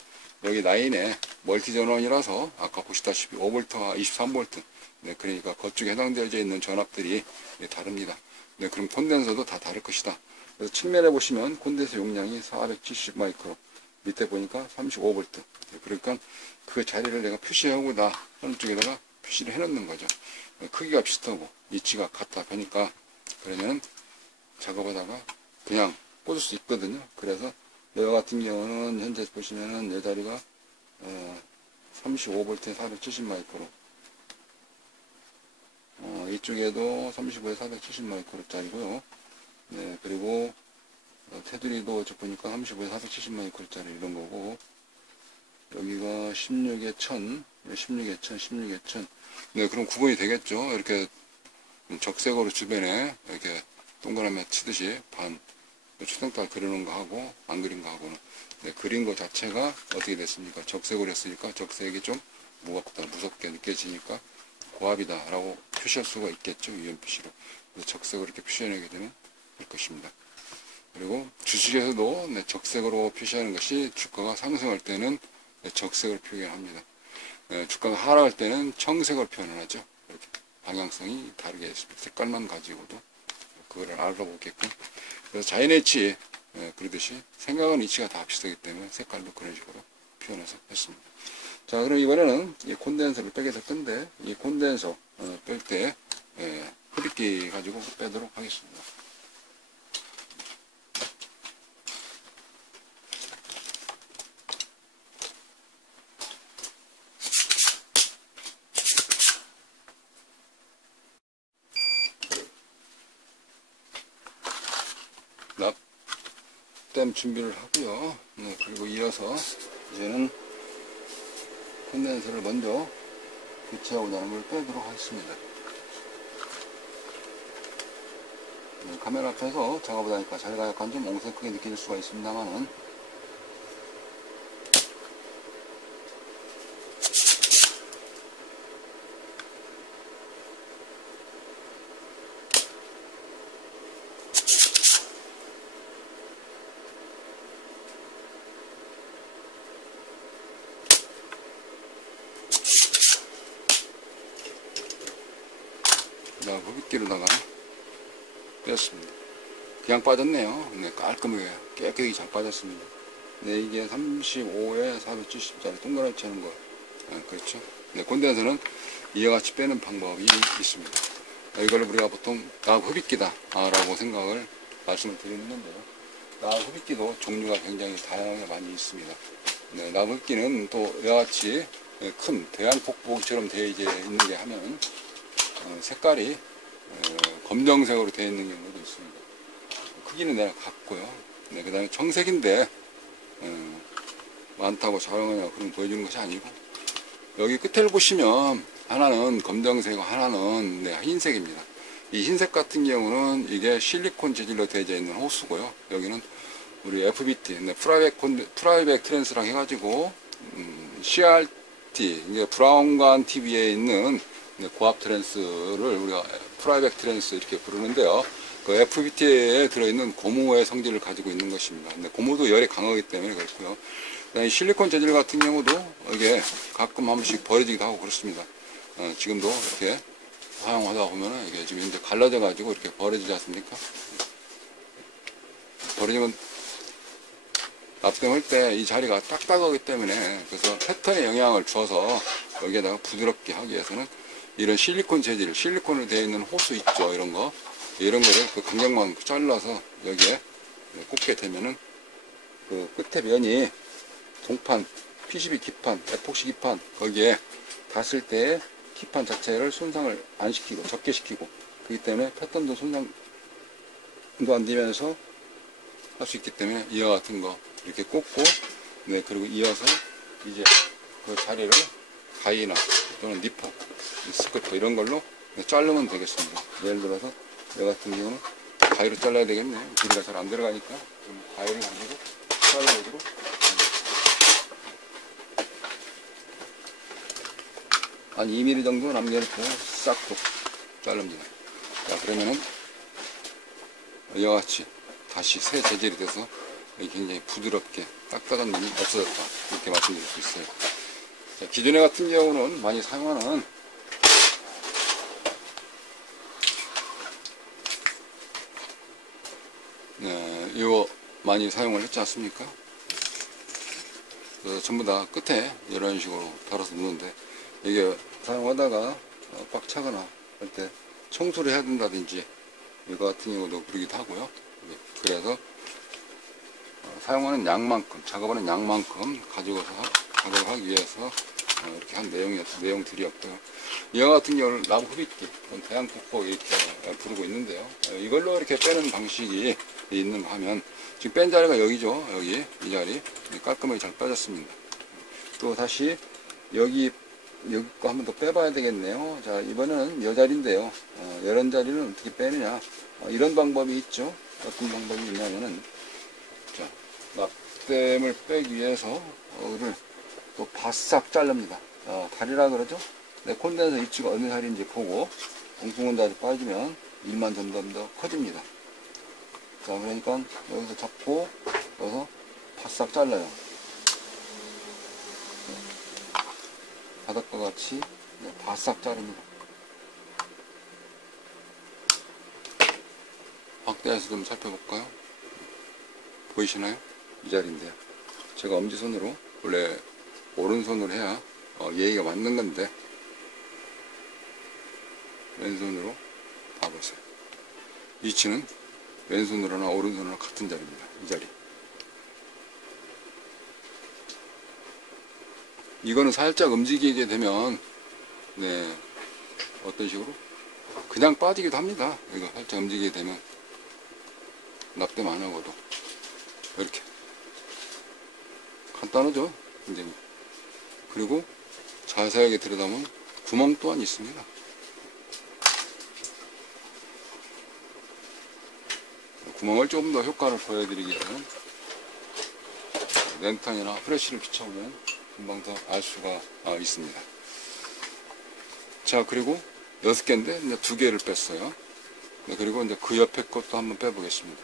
여기 라인에 멀티 전원이라서 아까 보시다시피 5V와 23V 네, 그러니까 그쪽에 해당되어져 있는 전압들이 다릅니다. 네, 그럼 콘덴서도 다 다를 것이다. 그래서 측면에 보시면 콘덴서 용량이 470 마이크로, 밑에 보니까 35V. 네, 그러니까 그 자리를 내가 표시하고 나 어느 쪽에다가 표시를 해놓는 거죠. 크기가 비슷하고 위치가 같다 보니까 그러면 작업하다가 그냥 꽂을 수 있거든요. 그래서 이와 같은 경우는 현재 보시면은 이 자리가 35V에 470 마이크로, 이쪽에도 35에 470 마이크로 짜리고요. 네, 그리고 테두리도 저 보니까 35에 470 마이크로 짜리 이런 거고, 여기가 16에 1000, 16에 1000, 16에 1000. 네, 그럼 구분이 되겠죠. 이렇게 적색으로 주변에 이렇게 동그라미 치듯이 반 초등달 그리는 거 하고 안 그린 거 하고는, 네, 그린 거 자체가 어떻게 됐습니까? 적색으로 했으니까 적색이 좀 무겁다, 무섭게 느껴지니까 고압이다 라고 표시할 수가 있겠죠. 유형 표시로. 그래서 적색으로 이렇게 표시해내게 되면 될 것입니다. 그리고 주식에서도 적색으로 표시하는 것이 주가가 상승할 때는 적색을 표현합니다. 주가가 하락할 때는 청색을 표현을 하죠. 이렇게 방향성이 다르게 있습니다. 색깔만 가지고도 그거를 알아보게끔. 그래서 자연의 이치 그러듯이 생각하는 이치가 다 비슷하기 때문에 색깔도 그런 식으로 표현해서 했습니다. 자, 그럼 이번에는 이 콘덴서를 빼게 될 건데, 이 콘덴서 뺄 때 흡입기 가지고 빼도록 하겠습니다. 납땜 준비를 하고요. 네, 그리고 이어서 이제는 콘덴서를 먼저 교체하고 나는 걸 빼도록 하겠습니다. 네, 카메라 앞에서 작업을 하니까 자리가 약간 좀 옹색하게 느껴질 수가 있습니다만은, 흡입기로다가 빼었습니다. 그냥 빠졌네요. 네, 깔끔하게 깨끗하게 잘 빠졌습니다. 네, 이게 35에 470짜리 동그랗게 하는 거. 그렇죠. 네, 콘덴서는 이와 같이 빼는 방법이 있습니다. 이걸 우리가 보통 납 흡입기다 라고 생각을 말씀을 드리는데요. 납 흡입기도 종류가 굉장히 다양하게 많이 있습니다. 네, 납 흡입기는 또 이와 같이 큰 대양폭포처럼 되어 있는 게 하면 색깔이 검정색으로 되어 있는 경우도 있습니다. 크기는 내가 같고요. 네, 그 다음에 청색인데 많다고 자랑하냐 그런 보여주는 것이 아니고, 여기 끝을 보시면 하나는 검정색이고 하나는 흰색입니다. 이 흰색 같은 경우는 이게 실리콘 재질로 되어 있는 호스고요. 여기는 우리 FBT, 프라이빗 트랜스랑 해가지고 CRT, 이게 브라운관 TV에 있는 고압 트랜스를 우리가 프라이빗 트랜스 이렇게 부르는데요. 그 FBT에 들어있는 고무의 성질을 가지고 있는 것입니다. 근데 고무도 열에 강하기 때문에 그렇고요. 그다음에 실리콘 재질 같은 경우도 이게 가끔 한 번씩 버려지기도 하고 그렇습니다. 지금도 이렇게 사용하다 보면은 이게 지금 이제 갈라져 가지고 이렇게 버려지지 않습니까? 버려지면 납땜할 때 이 자리가 딱딱하기 때문에, 그래서 패턴에 영향을 줘서 여기에다가 부드럽게 하기 위해서는 이런 실리콘 재질, 실리콘으로 되어 있는 호스 있죠, 이런 거를 그 간격만 잘라서 여기에 꽂게 되면은 그 끝에 면이 동판, PCB 기판, 에폭시 기판 거기에 닿았을 때 기판 자체를 손상을 안 시키고 적게 시키고, 그렇기 때문에 패턴도 손상도 안 되면서 할 수 있기 때문에 이와 같은 거 이렇게 꽂고, 네, 그리고 이어서 이제 그 자리를 가위나 또는 니퍼, 스크터 이런 걸로 자르면 되겠습니다. 예를 들어서 이 같은 경우는 가위로 잘라야 되겠네요. 길이가 잘 안 들어가니까 그럼 가위를 가지고 잘라보도록. 한 2mm 정도 남겨놓고 싹둑 자릅니다. 자, 그러면은 이와 같이 다시 새 재질이 돼서 굉장히 부드럽게 딱딱한 면이 없어졌다, 이렇게 말씀드릴 수 있어요. 자, 기존에 같은 경우는 많이 사용하는 이거 많이 사용을 했지 않습니까? 전부 다 끝에 이런 식으로 달아서 놓는데, 이게 사용하다가 꽉 차거나 할 때 청소를 해야 된다든지 이거 같은 경우도 그러기도 하고요. 그래서 사용하는 양만큼, 작업하는 양만큼 가지고서 작업을 하기 위해서 이렇게 한 내용들이었고요. 이와 같은 경우는 나무 흡입기, 대양폭포 이렇게 부르고 있는데요. 이걸로 이렇게 빼는 방식이 있는가 하면, 지금 뺀 자리가 여기죠. 여기 이 자리 깔끔하게 잘 빠졌습니다. 또 다시 여기 거 한 번 더 빼봐야 되겠네요. 자, 이번에는 이 자리인데요. 이런 자리는 어떻게 빼느냐, 이런 방법이 있죠. 어떤 방법이 있냐면은, 자, 납땜을 빼기 위해서 이를 또 바싹 자릅니다. 다리라 그러죠. 네, 콘덴서 위치가 어느 자리인지 보고 엉뚱한 자리 빠지면 일만 점점 더 커집니다. 자, 그러니까 여기서 잡고 여기서 바싹 잘라요. 바닥과 같이 바싹 자릅니다. 확대해서 좀 살펴볼까요? 보이시나요? 이 자리인데요. 제가 엄지손으로, 원래 오른손으로 해야 예의가 맞는 건데 왼손으로 봐보세요. 위치는 왼손으로나 오른손으로나 같은 자리입니다. 이 자리. 이거는 살짝 움직이게 되면, 네, 어떤 식으로 그냥 빠지기도 합니다. 이거 살짝 움직이게 되면 납땜 안 하고도 이렇게 간단하죠, 굉장히. 그리고 자세하게 들여다보면 구멍 또한 있습니다. 구멍을 조금 더 효과를 보여드리기 위해서는 랜턴이나 프레쉬를 비춰보면 금방 더 알 수가 있습니다. 자, 그리고 6개인데 이제 2개를 뺐어요. 네, 그리고 이제 그 옆에 것도 한번 빼보겠습니다.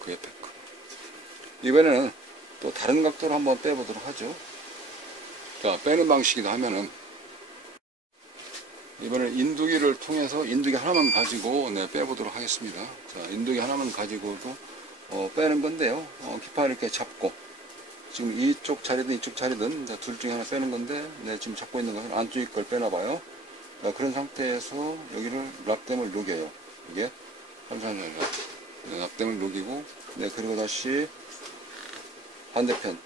그 옆에 거. 이번에는 또 다른 각도로 한번 빼보도록 하죠. 자, 빼는 방식이다 하면은, 이번에 인두기를 통해서 인두기 하나만 가지고 빼보도록 하겠습니다. 자, 인두기 하나만 가지고도 빼는 건데요. 기판을 이렇게 잡고, 지금 이쪽 자리든 이쪽 자리든 둘 중에 하나 빼는 건데, 지금 잡고 있는 것은 안쪽에 걸 빼나봐요. 그런 상태에서 여기를 납땜을 녹여요. 이게 삼삼삼삼 납땜을 녹이고, 그리고 다시 반대편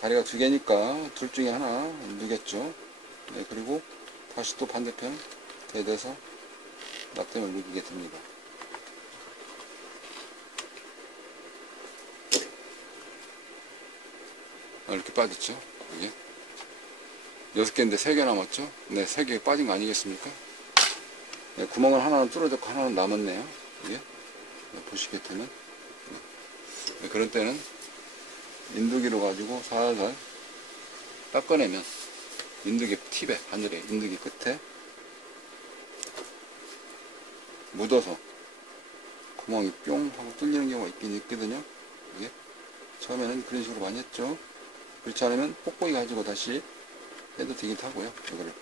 다리가 2개니까 둘 중에 하나 누겠죠. 그리고 다시 또 반대편 대대서 납땜을 녹이게 됩니다. 이렇게 빠졌죠. 여기. 6개인데 3개 남았죠? 네, 3개 빠진 거 아니겠습니까? 네, 구멍은 하나는 뚫어졌고 하나는 남았네요. 이게 네, 보시게 되면 네, 그런 때는 인두기로 가지고 살살 닦아내면 인두기 팁에 바늘에 인두기 끝에 묻어서 구멍이 뿅 하고 뚫리는 경우가 있긴 있거든요. 이게 처음에는 그런 식으로 많이 했죠. 그렇지 않으면 뽁뽁이 가지고 다시 해도 되긴 하고요. 이거를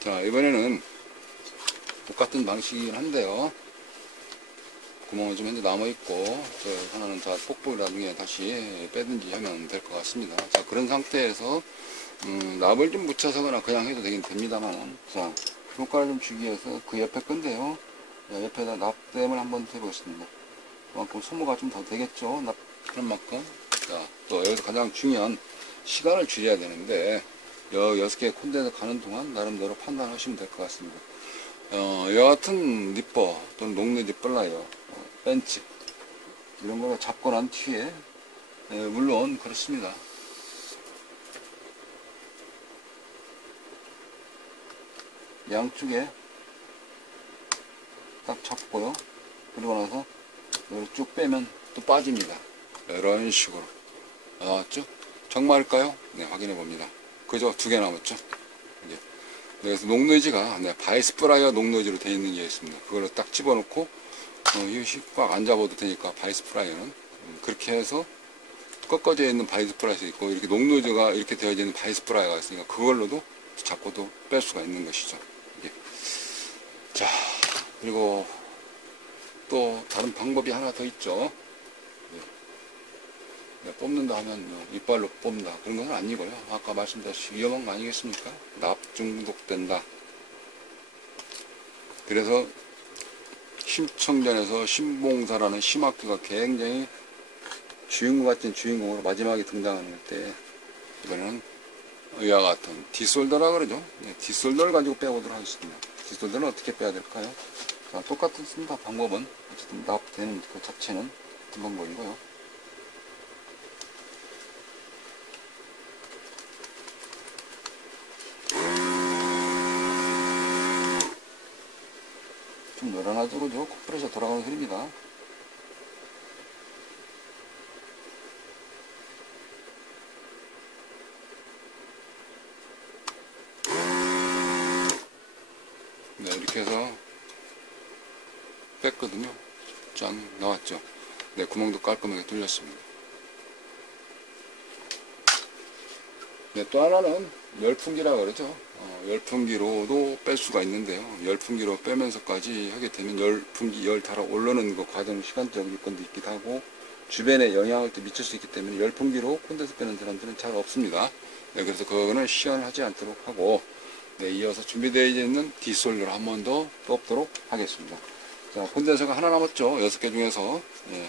자, 이번에는 똑같은 방식이긴 한데요. 구멍은 좀 현재 남아있고, 하나는 자, 뽁뽁이 나중에 다시 빼든지 하면 될 것 같습니다. 자, 그런 상태에서, 납을 좀 묻혀서거나 그냥 해도 되긴 됩니다만, 자, 효과를 좀 주기 위해서 그 옆에 건데요. 자, 옆에다 납땜을 한번 해보겠습니다. 그만큼 소모가 좀 더 되겠죠. 그런 만큼. 자, 또 여기서 가장 중요한 시간을 줄여야 되는데, 6개 콘덴서 가는 동안 나름대로 판단하시면 될 것 같습니다. 여하튼 니퍼 또는 녹내지 플라이어, 벤치 이런 거를 잡고 난 뒤에 물론 그렇습니다. 양쪽에 딱 잡고요. 그리고 나서 이걸 쭉 빼면 또 빠집니다. 이런 식으로 나왔죠? 정말일까요? 네, 확인해 봅니다. 그죠? 2개 남았죠? 이제 그래서 녹노이즈가 바이스 플라이어 녹노이즈로 되어 있는 게 있습니다. 그걸 딱 집어넣고 이것이 꽉 안 잡아도 되니까 바이스 플라이어는 그렇게 해서 꺾어져 있는 바이스 플라이어가 있고 이렇게 녹노이즈가 이렇게 되어 있는 바이스 플라이어가 있으니까 그걸로도 잡고도 뺄 수가 있는 것이죠. 이게. 자, 그리고 또 다른 방법이 하나 더 있죠. 뽑는다 하면 이빨로 뽑는다 그런 건 아니고요. 아까 말씀드렸듯이 위험한 거 아니겠습니까? 납 중독된다. 그래서 심청전에서 신봉사라는 심학교가 굉장히 주인공 같은 주인공으로 마지막에 등장하는 때 이번에는 이와 같은 디솔더라 그러죠. 네, 디솔더를 가지고 빼보도록 하겠습니다. 디솔더는 어떻게 빼야 될까요? 자, 똑같습니다. 방법은 어쨌든 납되는 그 자체는 같은 방법이고요. 좀 늘어나죠, 그죠? 콧불에서 돌아가는 소리입니다. 네, 이렇게 해서 뺐거든요. 짠, 나왔죠? 네, 구멍도 깔끔하게 뚫렸습니다. 네, 또 하나는 열풍기라고 그러죠. 열풍기로도 뺄 수가 있는데요. 열풍기로 빼면서까지 하게 되면 열풍기 열 달아 오르는 그 과정 시간적 요건도 있기도 하고 주변에 영향을 또 미칠 수 있기 때문에 열풍기로 콘덴서 빼는 사람들은 잘 없습니다. 네, 그래서 그거는 시연하지 않도록 하고 네, 이어서 준비되어 있는 디솔더를 한 번 더 뽑도록 하겠습니다. 자, 콘덴서가 하나 남았죠. 6개 중에서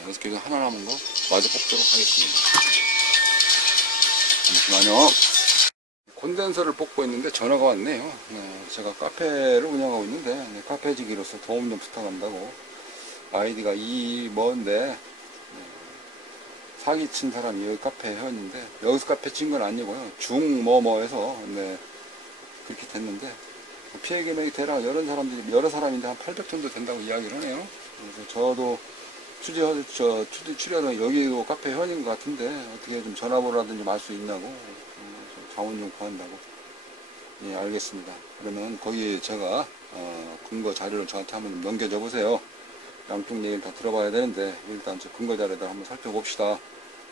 6개 중에 하나 남은 거 마저 뽑도록 하겠습니다. 잠시만요. 콘덴서를 뽑고 있는데 전화가 왔네요. 제가 카페를 운영하고 있는데 카페지기로서 도움 좀 부탁한다고 아이디가 뭔데 사기친 사람이 여기 카페에 회원인데 여기서 카페 친 건 아니고요. 중뭐뭐해서 그렇게 됐는데 피해 금액이 대략 여러 사람인데 한 800 정도 된다고 이야기를 하네요. 그래서 저도 추리하던 여기도 카페 회원인 것 같은데 어떻게 좀 전화번호라든지 알 수 있냐고 자원 좀 구한다고. 예, 알겠습니다. 그러면 거기 제가 근거 자료를 저한테 한번 넘겨줘 보세요. 양쪽 얘기를 다 들어봐야 되는데 일단 저 근거 자료를 한번 살펴봅시다.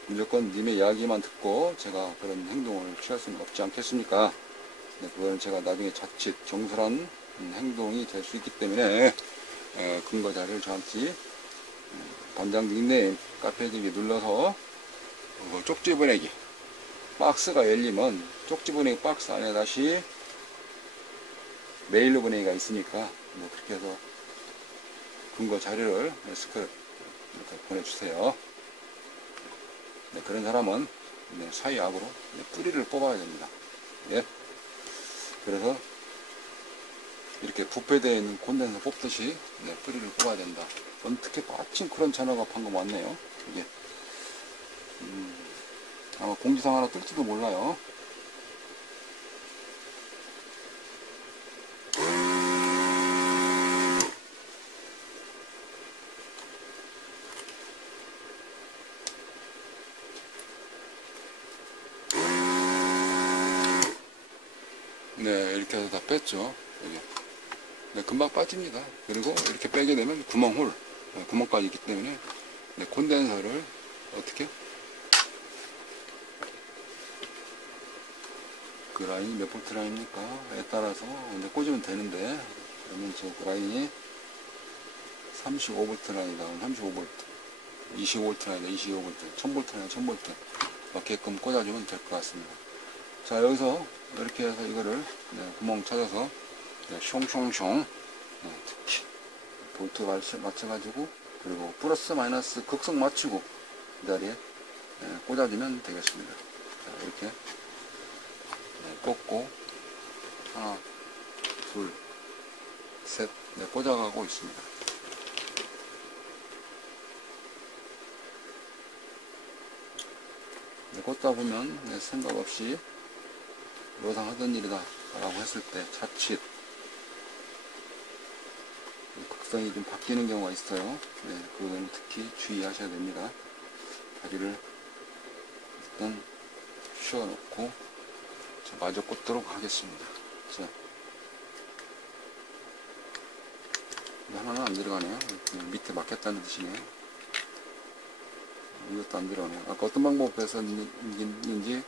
무조건 님의 이야기만 듣고 제가 그런 행동을 취할 수는 없지 않겠습니까? 네, 그거는 제가 나중에 자칫 경솔한 행동이 될 수 있기 때문에 근거 자료를 저한테 반장 닉네임 카페지기 눌러서 쪽지 보내기 박스가 열리면 쪽지 보내기 박스 안에 다시 메일로 보내기가 있으니까 그렇게 해서 근거 자료를 스크랩 이렇게 보내주세요. 네, 그런 사람은 사이압으로 뿌리를 뽑아야 됩니다. 예. 그래서 이렇게 부패되어 있는 콘덴서 뽑듯이 네, 뿌리를 뽑아야 된다. 어떻게 마침 그런 전화가 방금 왔네요. 이게 아마 공지사항 하나 뜰지도 몰라요. 네, 이렇게 해서 다 뺐죠. 여기. 네, 금방 빠집니다. 그리고 이렇게 빼게 되면 구멍홀, 구멍까지 있기 때문에 네, 콘덴서를 어떻게 그 라인이 몇 볼트 라인입니까?에 따라서 이제 꽂으면 되는데, 그러면 저 라인이 35볼트 라인이다. 35볼트, 25볼트 라인이다. 25볼트, 1000볼트 라인, 1000볼트 맞게끔 꽂아주면 될 것 같습니다. 자, 여기서 이렇게 해서 이거를 네, 구멍 찾아서 네, 숑숑숑 특히 볼트 맞춰가지고, 그리고 플러스 마이너스 극성 맞추고 그 자리에 꽂아주면 되겠습니다. 자, 이렇게 꽂고 하나, 둘, 셋 꽂아가고 있습니다. 꽂다 보면 생각 없이 노상 하던 일이다 라고 했을 때 자칫 극성이 좀 바뀌는 경우가 있어요. 그거는 특히 주의하셔야 됩니다. 다리를 일단 쉬어놓고 마저 꽂도록 하겠습니다. 자, 하나는 안 들어가네요. 밑에 막혔다는 뜻이네요. 이것도 안 들어가네요. 아까 어떤 방법에서 있는지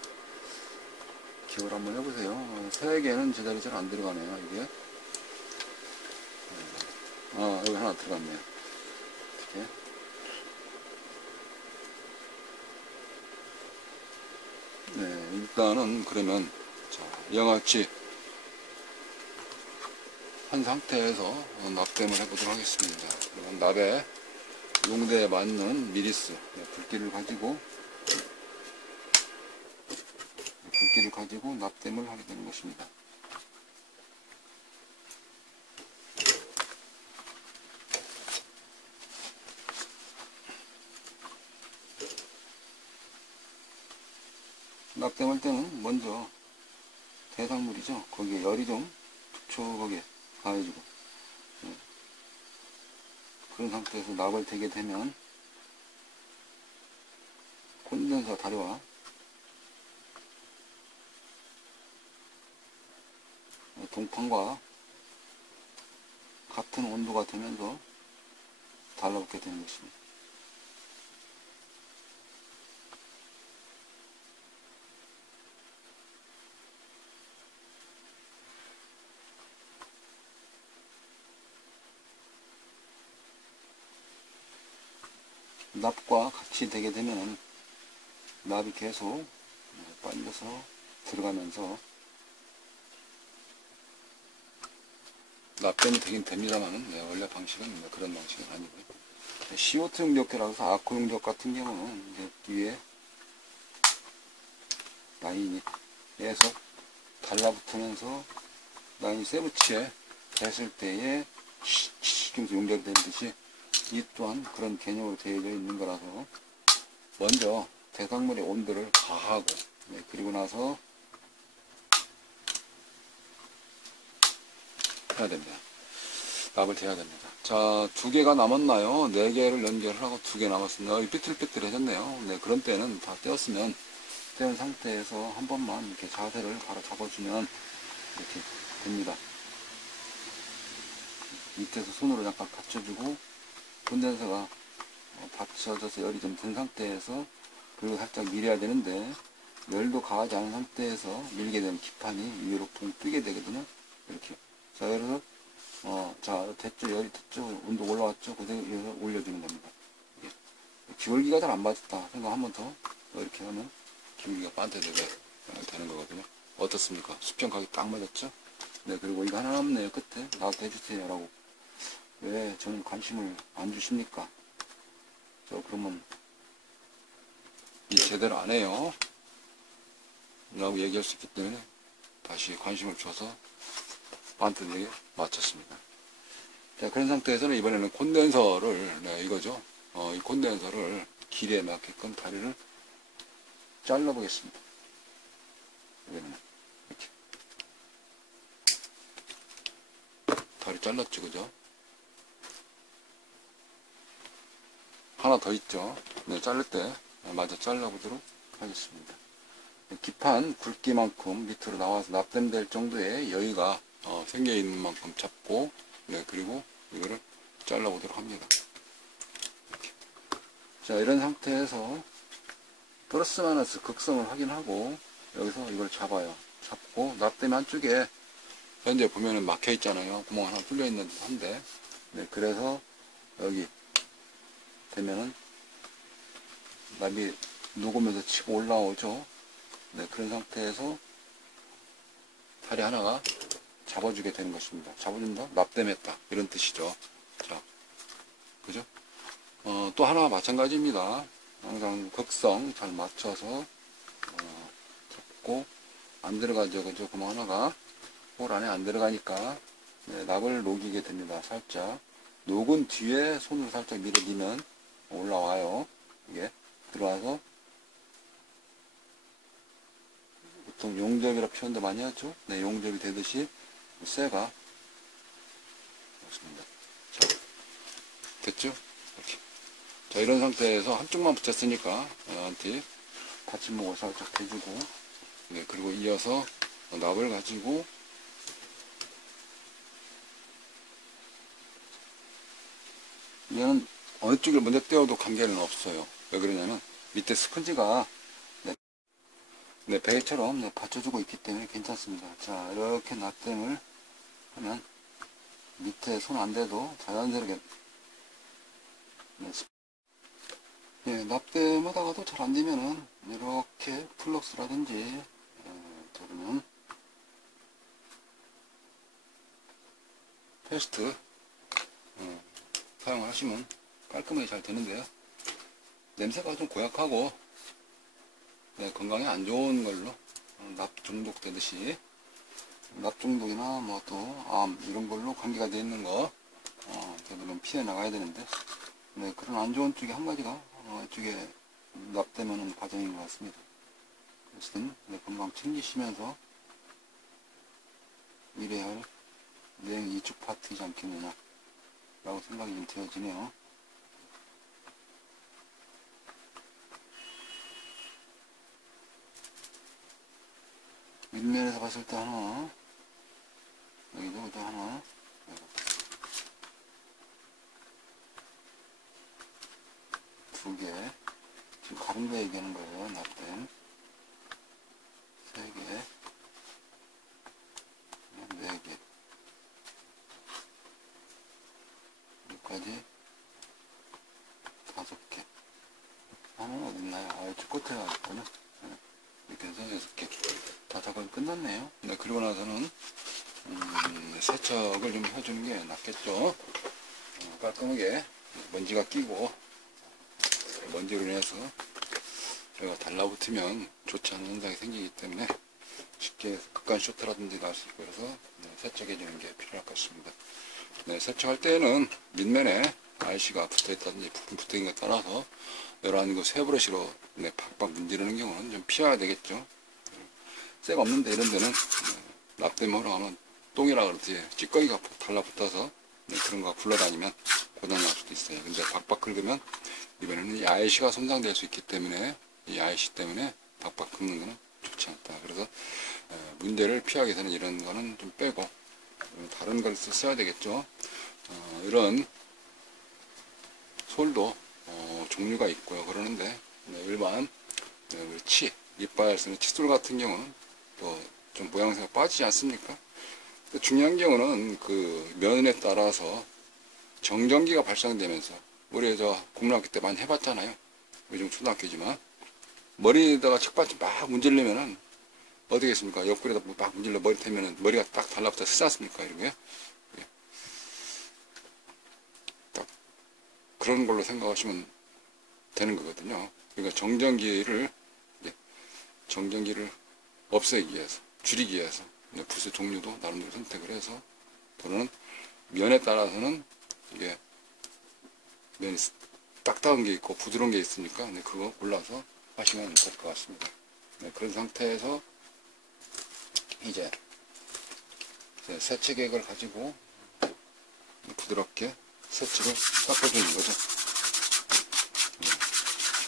기억을 한번 해보세요. 3개는 제자리 잘 안 들어가네요. 이게 여기 하나 들어갔네요. 이렇게. 네, 일단은 그러면 자, 양아치 한 상태에서 납땜을 해보도록 하겠습니다. 그러면 납에 용대에 맞는 미리스 굵기를 가지고 납땜을 하게 되는 것입니다. 납땜할 때는 먼저 대상물이죠. 거기에 열이 좀 촉촉하게 가해지고 그런 상태에서 납을 대게 되면 콘덴서 다리와 동판과 같은 온도가 되면서 달라붙게 되는 것입니다. 납과 같이 되게 되면 납이 계속 빨려서 들어가면서 납땜이 되긴 됩니다만 원래 방식은 그런 방식은 아니고요. CO2 용접기라고 해서 아쿠 용접 같은 경우는 이제 뒤에 라인이 계속 달라붙으면서 라인이 세부치에 됐을 때에 시키면서 용접이 되는 듯이 이 또한 그런 개념으로 되어져 있는 거라서 먼저 대상물의 온도를 가하고 그리고 나서 해야 됩니다. 납을 대야 됩니다. 자, 2개가 남았나요? 4개를 연결을 하고 2개 남았습니다. 삐뚤삐뚤해졌네요. 네, 그런 때는 다 떼었으면 떼은 상태에서 한 번만 이렇게 자세를 바로 잡아주면 이렇게 됩니다. 밑에서 손으로 잠깐 받쳐주고 콘덴서가 받쳐져서 열이 좀 든 상태에서 그리고 살짝 밀어야 되는데 열도 가하지 않은 상태에서 밀게 되면 기판이 위로 붕 뜨게 되거든요. 이렇게. 자, 그래서 자, 됐죠. 열이 됐죠. 온도 올라왔죠. 그대로 올려주는 겁니다. 기울기가 잘 안 맞았다 생각 한 번 더 이렇게 하면 기울기가 반대되게 되는 거거든요. 어떻습니까? 수평각이 딱 맞았죠? 네, 그리고 이거 하나 남네요. 끝에 나도 해주세요 라고. 왜 저는 관심을 안 주십니까? 그러면 이 제대로 안 해요 라고 얘기할 수 있기 때문에 다시 관심을 줘서 반듯하게 맞췄습니다. 자, 그런 상태에서는 이번에는 콘덴서를, 네, 이거죠. 이 콘덴서를 길이에 맞게끔 다리를 잘라 보겠습니다. 이번에는 이렇게 다리 잘랐죠, 그죠? 하나 더 있죠. 네, 자를 때 마저 잘라보도록 하겠습니다. 기판 굵기만큼 밑으로 나와서 납땜될 정도의 여유가 생겨 있는 만큼 잡고, 네, 그리고 이거를 잘라보도록 합니다. 이렇게. 자, 이런 상태에서 플러스 마이너스 극성을 확인하고 여기서 이걸 잡아요. 잡고 납땜 한쪽에 현재 보면은 막혀 있잖아요. 구멍 하나 뚫려 있는 한데, 네, 그래서 여기 되면은 납이 녹으면서 치고 올라오죠. 네, 그런 상태에서 다리 하나가 잡아주게 되는 것입니다. 잡아준다? 납땜했다. 이런 뜻이죠. 자, 그죠? 또 하나 마찬가지입니다. 항상 극성 잘 맞춰서 잡고 안 들어가죠. 그죠? 구멍 하나가 홀 안에 안 들어가니까 네, 납을 녹이게 됩니다. 살짝 녹은 뒤에 손을 살짝 밀어주면 올라와요. 이게 들어와서 보통 용접이라 표현도 많이 하죠. 네, 용접이 되듯이 쇠가 맞습니다. 자, 됐죠? 이렇게. 자, 이런 상태에서 한쪽만 붙였으니까 한테 받침목을 살짝 대주고, 네, 그리고 이어서 납을 가지고 얘는 어느 쪽을 먼저 떼어도 관계는 없어요. 왜 그러냐면 밑에 스펀지가 네, 베개처럼 네, 받쳐주고 있기 때문에 괜찮습니다. 자, 이렇게 납땜을 하면 밑에 손 안 대도 자연스럽게 네, 예, 납땜 하다가도 잘 안 되면은 이렇게 플럭스라든지 그러면 페스트 사용을 하시면 깔끔하게 잘 되는데요. 냄새가 좀 고약하고 네, 건강에 안 좋은 걸로 납 중독 되듯이 납 중독이나 뭐 또 암 이런 걸로 관계가 되어 있는 거 되도록 피해 나가야 되는데 네, 그런 안 좋은 쪽에 한 가지가 이쪽에 납땜하는 과정인 것 같습니다. 어쨌든 네, 건강 챙기시면서 일해야 할 내용 이쪽 파트이지 않겠느냐 라고 생각이 좀 되어지네요. 윗면에서 봤을 때 하나, 여기도 그죠, 하나, 두 개, 지금 가른 거 얘기하는 거예요, 납땜. 세 개, 네 개, 여기까지 다섯 개. 하나는 어딨나요? 아, 이쪽 끝에 가있구나. 이렇게 해서 6개. 다 작업이 끝났네요. 네, 그리고 나서는, 세척을 좀 해주는 게 낫겠죠. 깔끔하게 먼지가 끼고, 먼지로 인해서 여기가 달라붙으면 좋지 않은 현상이 생기기 때문에 쉽게 극간 쇼트라든지 날 수 있고 그래서 네, 세척해주는 게 필요할 것 같습니다. 네, 세척할 때는 밑면에 IC가 붙어있다든지 부품 붙어있는 것에 따라서 여러 가지 쇠브러시로 네, 팍팍 문지르는 경우는 좀 피해야 되겠죠. 쇠가 없는데 이런 데는 납땜하러 가면 똥이라 그러지 찌꺼기가 달라붙어서 네, 그런 거 굴러다니면 고장날 수도 있어요. 근데 박박 긁으면 이번에는 이 IC가 손상될 수 있기 때문에 이 IC 때문에 박박 긁는 거는 좋지 않다. 그래서 문제를 피하기 위해서는 이런 거는 좀 빼고 다른 걸 써야 되겠죠. 이런 솔도 종류가 있고요. 그러는데 네, 일반 우리 이빨 쓰는 칫솔 같은 경우는 또 좀 모양새가 빠지지 않습니까? 중요한 경우는 그 면에 따라서 정전기가 발생되면서 우리 저 국민학교 때 많이 해봤잖아요. 요즘 초등학교지만 머리에다가 책받침 막 문지르면은 어떻게 겠습니까? 옆구리에다 막 문질러 머리 대면은 머리가 딱 달라붙어 쓰지 않습니까? 이런 게 딱 그런 걸로 생각하시면 되는 거거든요. 그러니까 정전기를 없애기 위해서 줄이기 위해서 붓의 종류도 나름대로 선택을 해서, 또는 면에 따라서는 이게 면이 딱딱한 게 있고 부드러운 게 있으니까 그거 골라서 하시면 될 것 같습니다. 그런 상태에서 이제 세척액을 가지고 부드럽게 세척을 닦아주는 거죠.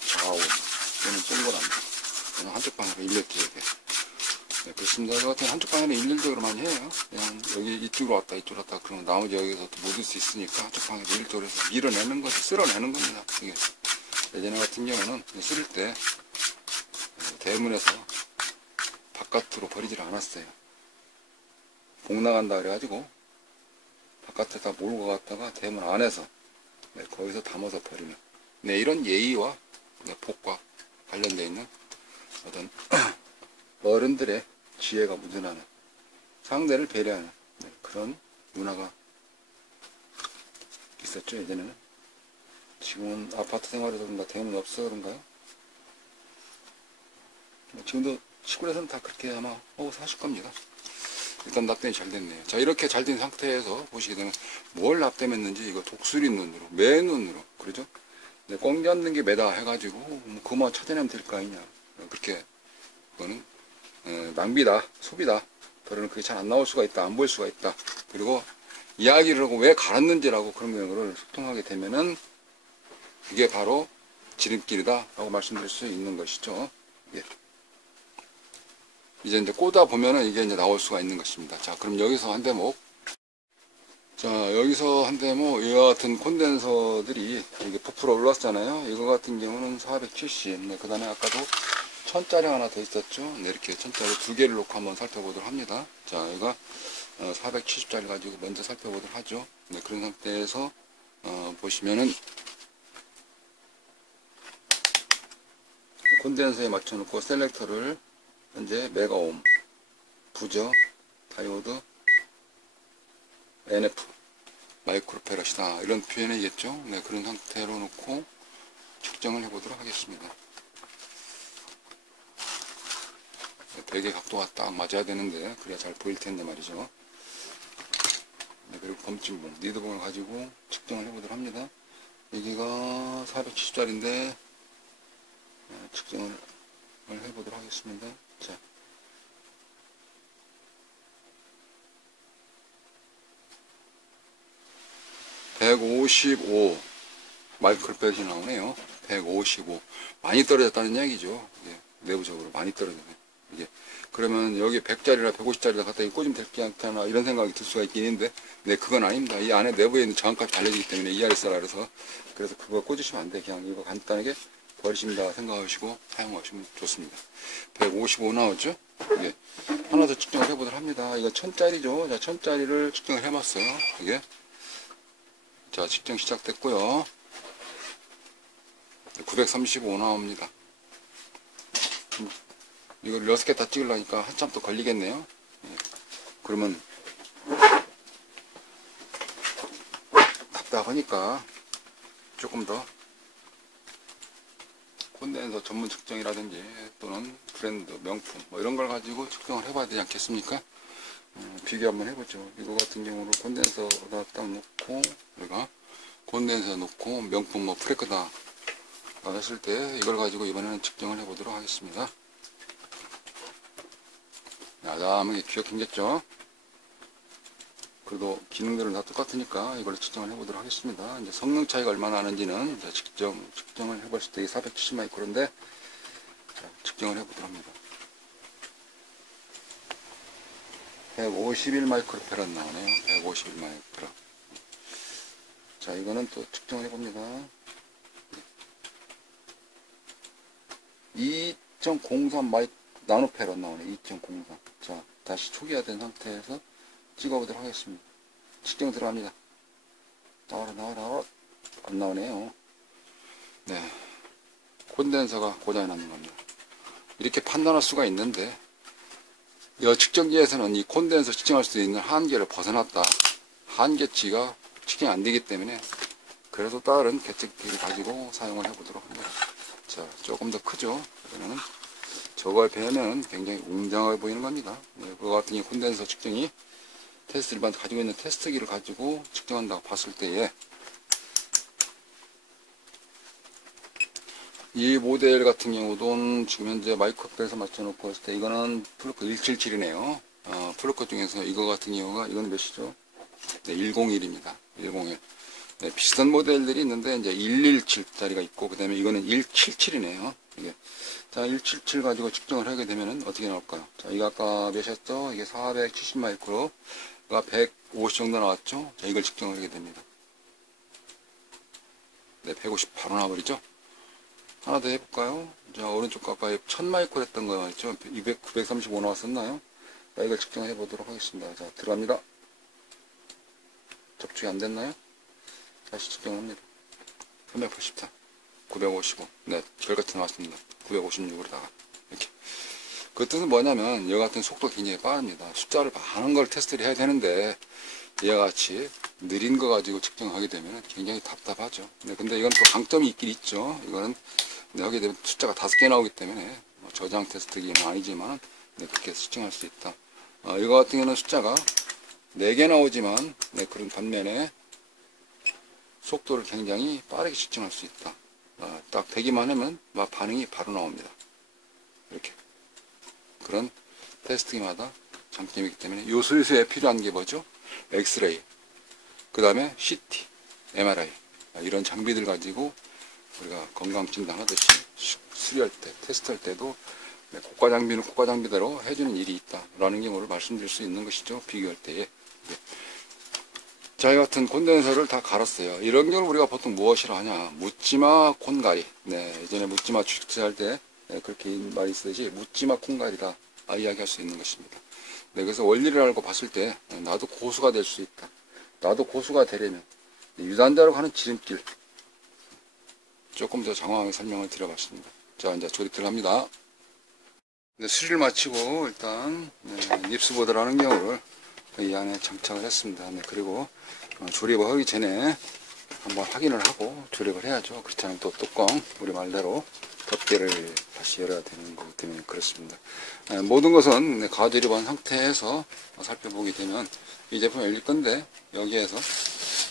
좌우, 얘는 동그랍니다. 얘는 한쪽 방향으로 일렬지 이렇게. 그렇습니다. 저 같은 한쪽 방향으로 일률적으로 많이 해요. 그냥 여기 이쪽으로 왔다 이쪽으로 왔다 그러면 나머지 여기서 또 묻을 수 있으니까 한쪽 방향으로 일률적으로 해서 밀어내는 거지, 쓸어내는 겁니다. 이게 예전에 같은 경우는 쓸을 때 대문에서 바깥으로 버리질 않았어요. 복 나간다 그래가지고 바깥에다 몰고 갔다가 대문 안에서 거기서 담아서 버리는, 이런 예의와 복과 관련되어 있는 어떤 어른들의 지혜가 묻어나는, 상대를 배려하는 그런 문화가 있었죠, 예전에는. 지금은 아파트 생활에서 그런가 대문이 없어 그런가요? 지금도 시골에서는 다 그렇게 아마 하고 사실 겁니다. 일단 납땜이 잘 됐네요. 자, 이렇게 잘 된 상태에서 보시게 되면 뭘 납땜했는지 이거 독수리 눈으로, 매 눈으로, 그러죠? 꽁 잡는 게 매다 해가지고 뭐 그만 찾아내면 될 거 아니냐. 그렇게 그거는 낭비다, 소비다. 더러는 그게 잘 안 나올 수가 있다, 안 보일 수가 있다. 그리고 이야기를 하고 왜 갈았는지라고 그런 거를 소통하게 되면은 이게 바로 지름길이다 라고 말씀드릴 수 있는 것이죠. 예. 이제 꽂아 보면은 이게 이제 나올 수가 있는 것입니다. 자, 그럼 여기서 한 대목. 자, 여기서 한 대목, 이와 같은 콘덴서들이 이게 부풀어 올랐잖아요. 이거 같은 경우는 470. 그 다음에 아까도 1000짜리 하나 더 있었죠. 이렇게 1000짜리 두 개를 놓고 한번 살펴보도록 합니다. 자, 이거 470짜리 가지고 먼저 살펴보도록 하죠. 그런 상태에서 보시면은 콘덴서에 맞춰놓고 셀렉터를 현재 메가옴, 부저, 다이오드, NF, 마이크로페럿이다 이런 표현이겠죠. 그런 상태로 놓고 측정을 해보도록 하겠습니다. 베개 각도가 딱 맞아야 되는데 그래야 잘 보일 텐데 말이죠. 그리고 검진봉, 니드봉을 가지고 측정을 해보도록 합니다. 여기가 470짜리인데 측정을 해보도록 하겠습니다. 자, (155) 마이크로펫이 나오네요. 155 많이 떨어졌다는 얘기죠. 이게 내부적으로 많이 떨어졌네. 이게 그러면 여기 100짜리나 150짜리나 갖다 꽂으면 될지 않나 이런 생각이 들 수가 있긴 있는데, 그건 아닙니다. 이 안에 내부에 있는 저항값이 달려지기 때문에 ERS라 그래서 그거 꽂으시면 안 돼. 그냥 이거 간단하게 버리십니다 생각하시고 사용하시면 좋습니다. 155 나오죠? 이게 하나 더 측정을 해보도록 합니다. 이거 1000짜리죠. 자, 1000짜리를 측정을 해봤어요. 이게 자, 측정 시작됐고요. 935 나옵니다. 이걸 6개 다 찍으려니까 한참 또 걸리겠네요. 그러면 답답하니까 조금 더 콘덴서 전문 측정이라든지 또는 브랜드, 명품 뭐 이런 걸 가지고 측정을 해봐야 되지 않겠습니까? 비교 한번 해보죠. 이거 같은 경우로 콘덴서에다 딱 놓고, 우리가 콘덴서 놓고 명품 뭐 프레크다 했을 때 이걸 가지고 이번에는 측정을 해보도록 하겠습니다. 야담하게 귀엽게 생겼죠? 그래도 기능들은 다 똑같으니까 이걸로 측정을 해보도록 하겠습니다. 이제 성능 차이가 얼마나 나는지는 이제 측정을 해봤을 때 470 마이크로인데, 측정을 해보도록 합니다. 151 마이크로페럿 나오네요. 151 마이크로. 자, 이거는 또 측정을 해봅니다. 2.03 나노페럿 나오네. 2.03. 자, 다시 초기화된 상태에서 찍어보도록 하겠습니다. 측정 들어갑니다. 나와라. 안 나오네요. 네. 콘덴서가 고장이 나는 겁니다. 이렇게 판단할 수가 있는데, 이 측정기에서는 이 콘덴서 측정할 수 있는 한계를 벗어났다. 한계치가 측정이 안 되기 때문에, 그래서 다른 계측기를 가지고 사용을 해보도록 합니다. 자, 조금 더 크죠? 그러면은 저걸 배우면 굉장히 웅장하게 보이는 겁니다. 네, 그거 같은 경우 콘덴서 측정이 테스트 일반 가지고 있는 테스트기를 가지고 측정한다고 봤을 때에 이 모델 같은 경우도 지금 현재 마이크로에서 맞춰놓고 했을 때 이거는 플루크 177이네요. 플루크 중에서 이거 같은 경우가 이건 몇이죠? 네, 101입니다. 101. 네, 비슷한 모델들이 있는데 이제 117짜리가 있고 그 다음에 이거는 177이네요. 이게 자 177 가지고 측정을 하게 되면은 어떻게 나올까요? 자 이거 아까 몇이었죠? 이게 470 마이크로가 150 정도 나왔죠? 자 이걸 측정을 하게 됩니다. 네, 150 바로 나와버리죠? 하나 더 해볼까요? 자, 오른쪽 가까이 1000 마이크로 했던 거 맞죠? 935 나왔었나요? 자, 이걸 측정해 보도록 하겠습니다. 자, 들어갑니다. 접촉이 안 됐나요? 다시 측정합니다. 384, 955. 네, 결과치 나왔습니다. 956으로다가. 이렇게. 그 뜻은 뭐냐면, 이와 같은 속도가 굉장히 빠릅니다. 숫자를 많은 걸 테스트를 해야 되는데, 이와 같이 느린 거 가지고 측정하게 되면 굉장히 답답하죠. 네, 근데 이건 또 강점이 있긴 있죠. 이거는 네, 하게 되면 숫자가 5개 나오기 때문에 뭐 저장 테스트기는 아니지만 네, 그렇게 측정할 수 있다. 이거 같은 경우는 숫자가 4개 나오지만 네, 그런 반면에 속도를 굉장히 빠르게 측정할 수 있다. 딱 되기만 하면 반응이 바로 나옵니다. 이렇게 그런 테스트기마다 장점이기 때문에 요 수리수에 필요한 게 뭐죠? 엑스레이, 그 다음에 CT, MRI 이런 장비들 가지고 우리가 건강 진단하듯이 수리할 때, 테스트할 때도 고가 장비는 고가 장비대로 해주는 일이 있다라는 경우를 말씀드릴 수 있는 것이죠. 비교할 때에. 네. 자, 이 같은 콘덴서를 다 갈았어요. 이런 경우 우리가 보통 무엇이라 하냐? 묻지마 콘가리. 네, 예전에 묻지마 주식할 때 그렇게 말이 쓰듯이 묻지마 콘가리다 이야기할 수 있는 것입니다. 네, 그래서 원리를 알고 봤을 때 나도 고수가 될 수 있다. 나도 고수가 되려면 유단자로 가는 지름길 조금 더 장황하게 설명을 드려봤습니다. 자, 이제 조립 들어갑니다. 네, 수리를 마치고 일단 닙스보드라는 경우를 이 안에 장착을 했습니다. 네, 그리고 조립을 하기 전에 한번 확인을 하고 조립을 해야죠. 그렇지 않으면 또 뚜껑 우리 말대로 덮개를 다시 열어야 되는 거기 때문에 그렇습니다. 모든 것은 가조립한 상태에서 살펴보게 되면 이 제품 열릴 건데 여기에서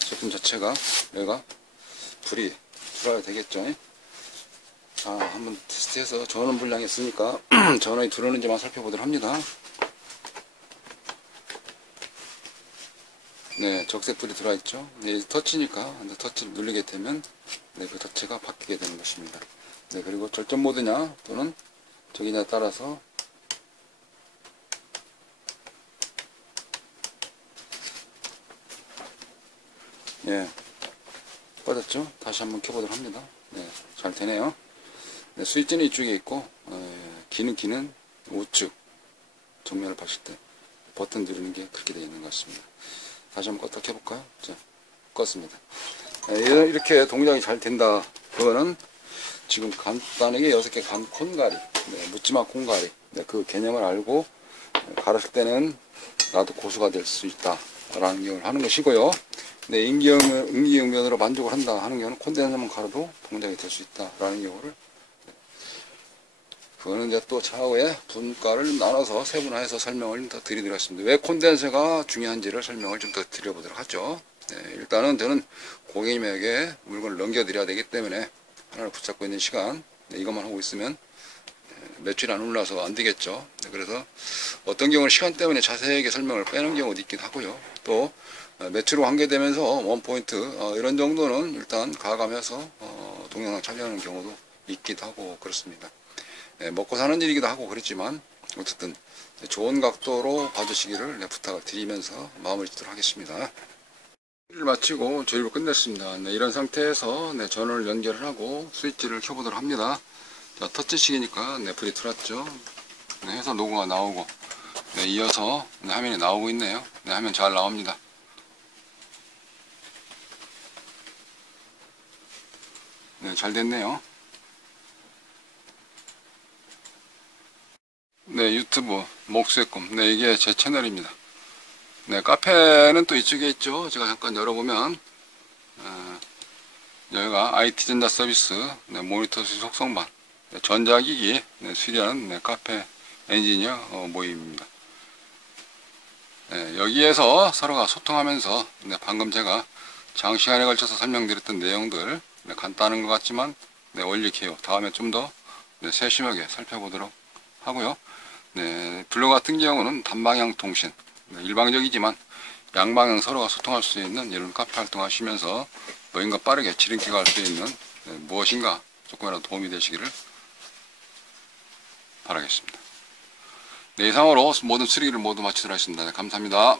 제품 자체가 여기가 불이 들어야 되겠죠. 자, 한번 테스트해서 전원 불량이 있으니까 전원이 들어오는지만 살펴보도록 합니다. 네, 적색불이 들어와 있죠. 네, 터치니까 터치를 누르게 되면 네, 그 자체가 바뀌게 되는 것입니다. 네, 그리고 절전 모드냐 또는 저기냐에 따라서 예, 꺼졌죠. 다시 한번 켜보도록 합니다. 네, 잘 되네요. 네, 스위치는 이쪽에 있고 기는 우측 정면을 봤을 때 버튼 누르는 게 그렇게 되어 있는 것 같습니다. 다시 한번 껐다 켜볼까요? 자, 껐습니다. 이렇게 동작이 잘 된다. 그거는 지금 간단하게 6개 간 콘가리, 묻지마 콘가리, 그 개념을 알고 갈았을 때는 나도 고수가 될 수 있다 라는 경우를 하는 것이고요. 임기응변으로 만족을 한다 하는 경우는 콘덴서만 갈아도 동작이 될 수 있다 라는 경우를, 그거는 이제 또 차후에 분과를 나눠서 세분화해서 설명을 더 드리겠습니다. 왜 콘덴서가 중요한지를 설명을 좀 더 드려보도록 하죠. 네, 일단은 저는 고객님에게 물건을 넘겨드려야 되기 때문에 하나를 붙잡고 있는 시간, 이것만 하고 있으면 매출이 안 올라서 안 되겠죠. 그래서 어떤 경우는 시간 때문에 자세하게 설명을 빼는 경우도 있기도 하고요. 또 매출로 관계되면서 원포인트 이런 정도는 일단 가감해서 동영상 촬영하는 경우도 있기도 하고 그렇습니다. 먹고 사는 일이기도 하고 그렇지만 어쨌든 좋은 각도로 봐주시기를 부탁을 드리면서 마무리 짓도록 하겠습니다. 를 마치고 조립을 끝냈습니다. 이런 상태에서 전원을 연결을 하고 스위치를 켜보도록 합니다. 자, 터치식이니까 불이 들어왔죠. 해서 로고가 나오고 이어서 화면이 나오고 있네요. 화면 잘 나옵니다. 잘 됐네요. 유튜브 목수의 꿈. 이게 제 채널입니다. 카페는 또 이쪽에 있죠. 제가 잠깐 열어보면 여기가 IT전자 서비스 모니터 수리 속성반 전자기기 수리하는 카페 엔지니어 모임입니다. 여기에서 서로가 소통하면서 방금 제가 장시간에 걸쳐서 설명드렸던 내용들 간단한 것 같지만 원리 개요 다음에 좀 더 세심하게 살펴보도록 하고요. 블로그 같은 경우는 단방향 통신, 일방적이지만 양방향 서로가 소통할 수 있는 이런 카페 활동하시면서 노인과 빠르게 지름길 갈 수 있는 무엇인가 조금이라도 도움이 되시기를 바라겠습니다. 이상으로 모든 수리를 모두 마치도록 하겠습니다. 감사합니다.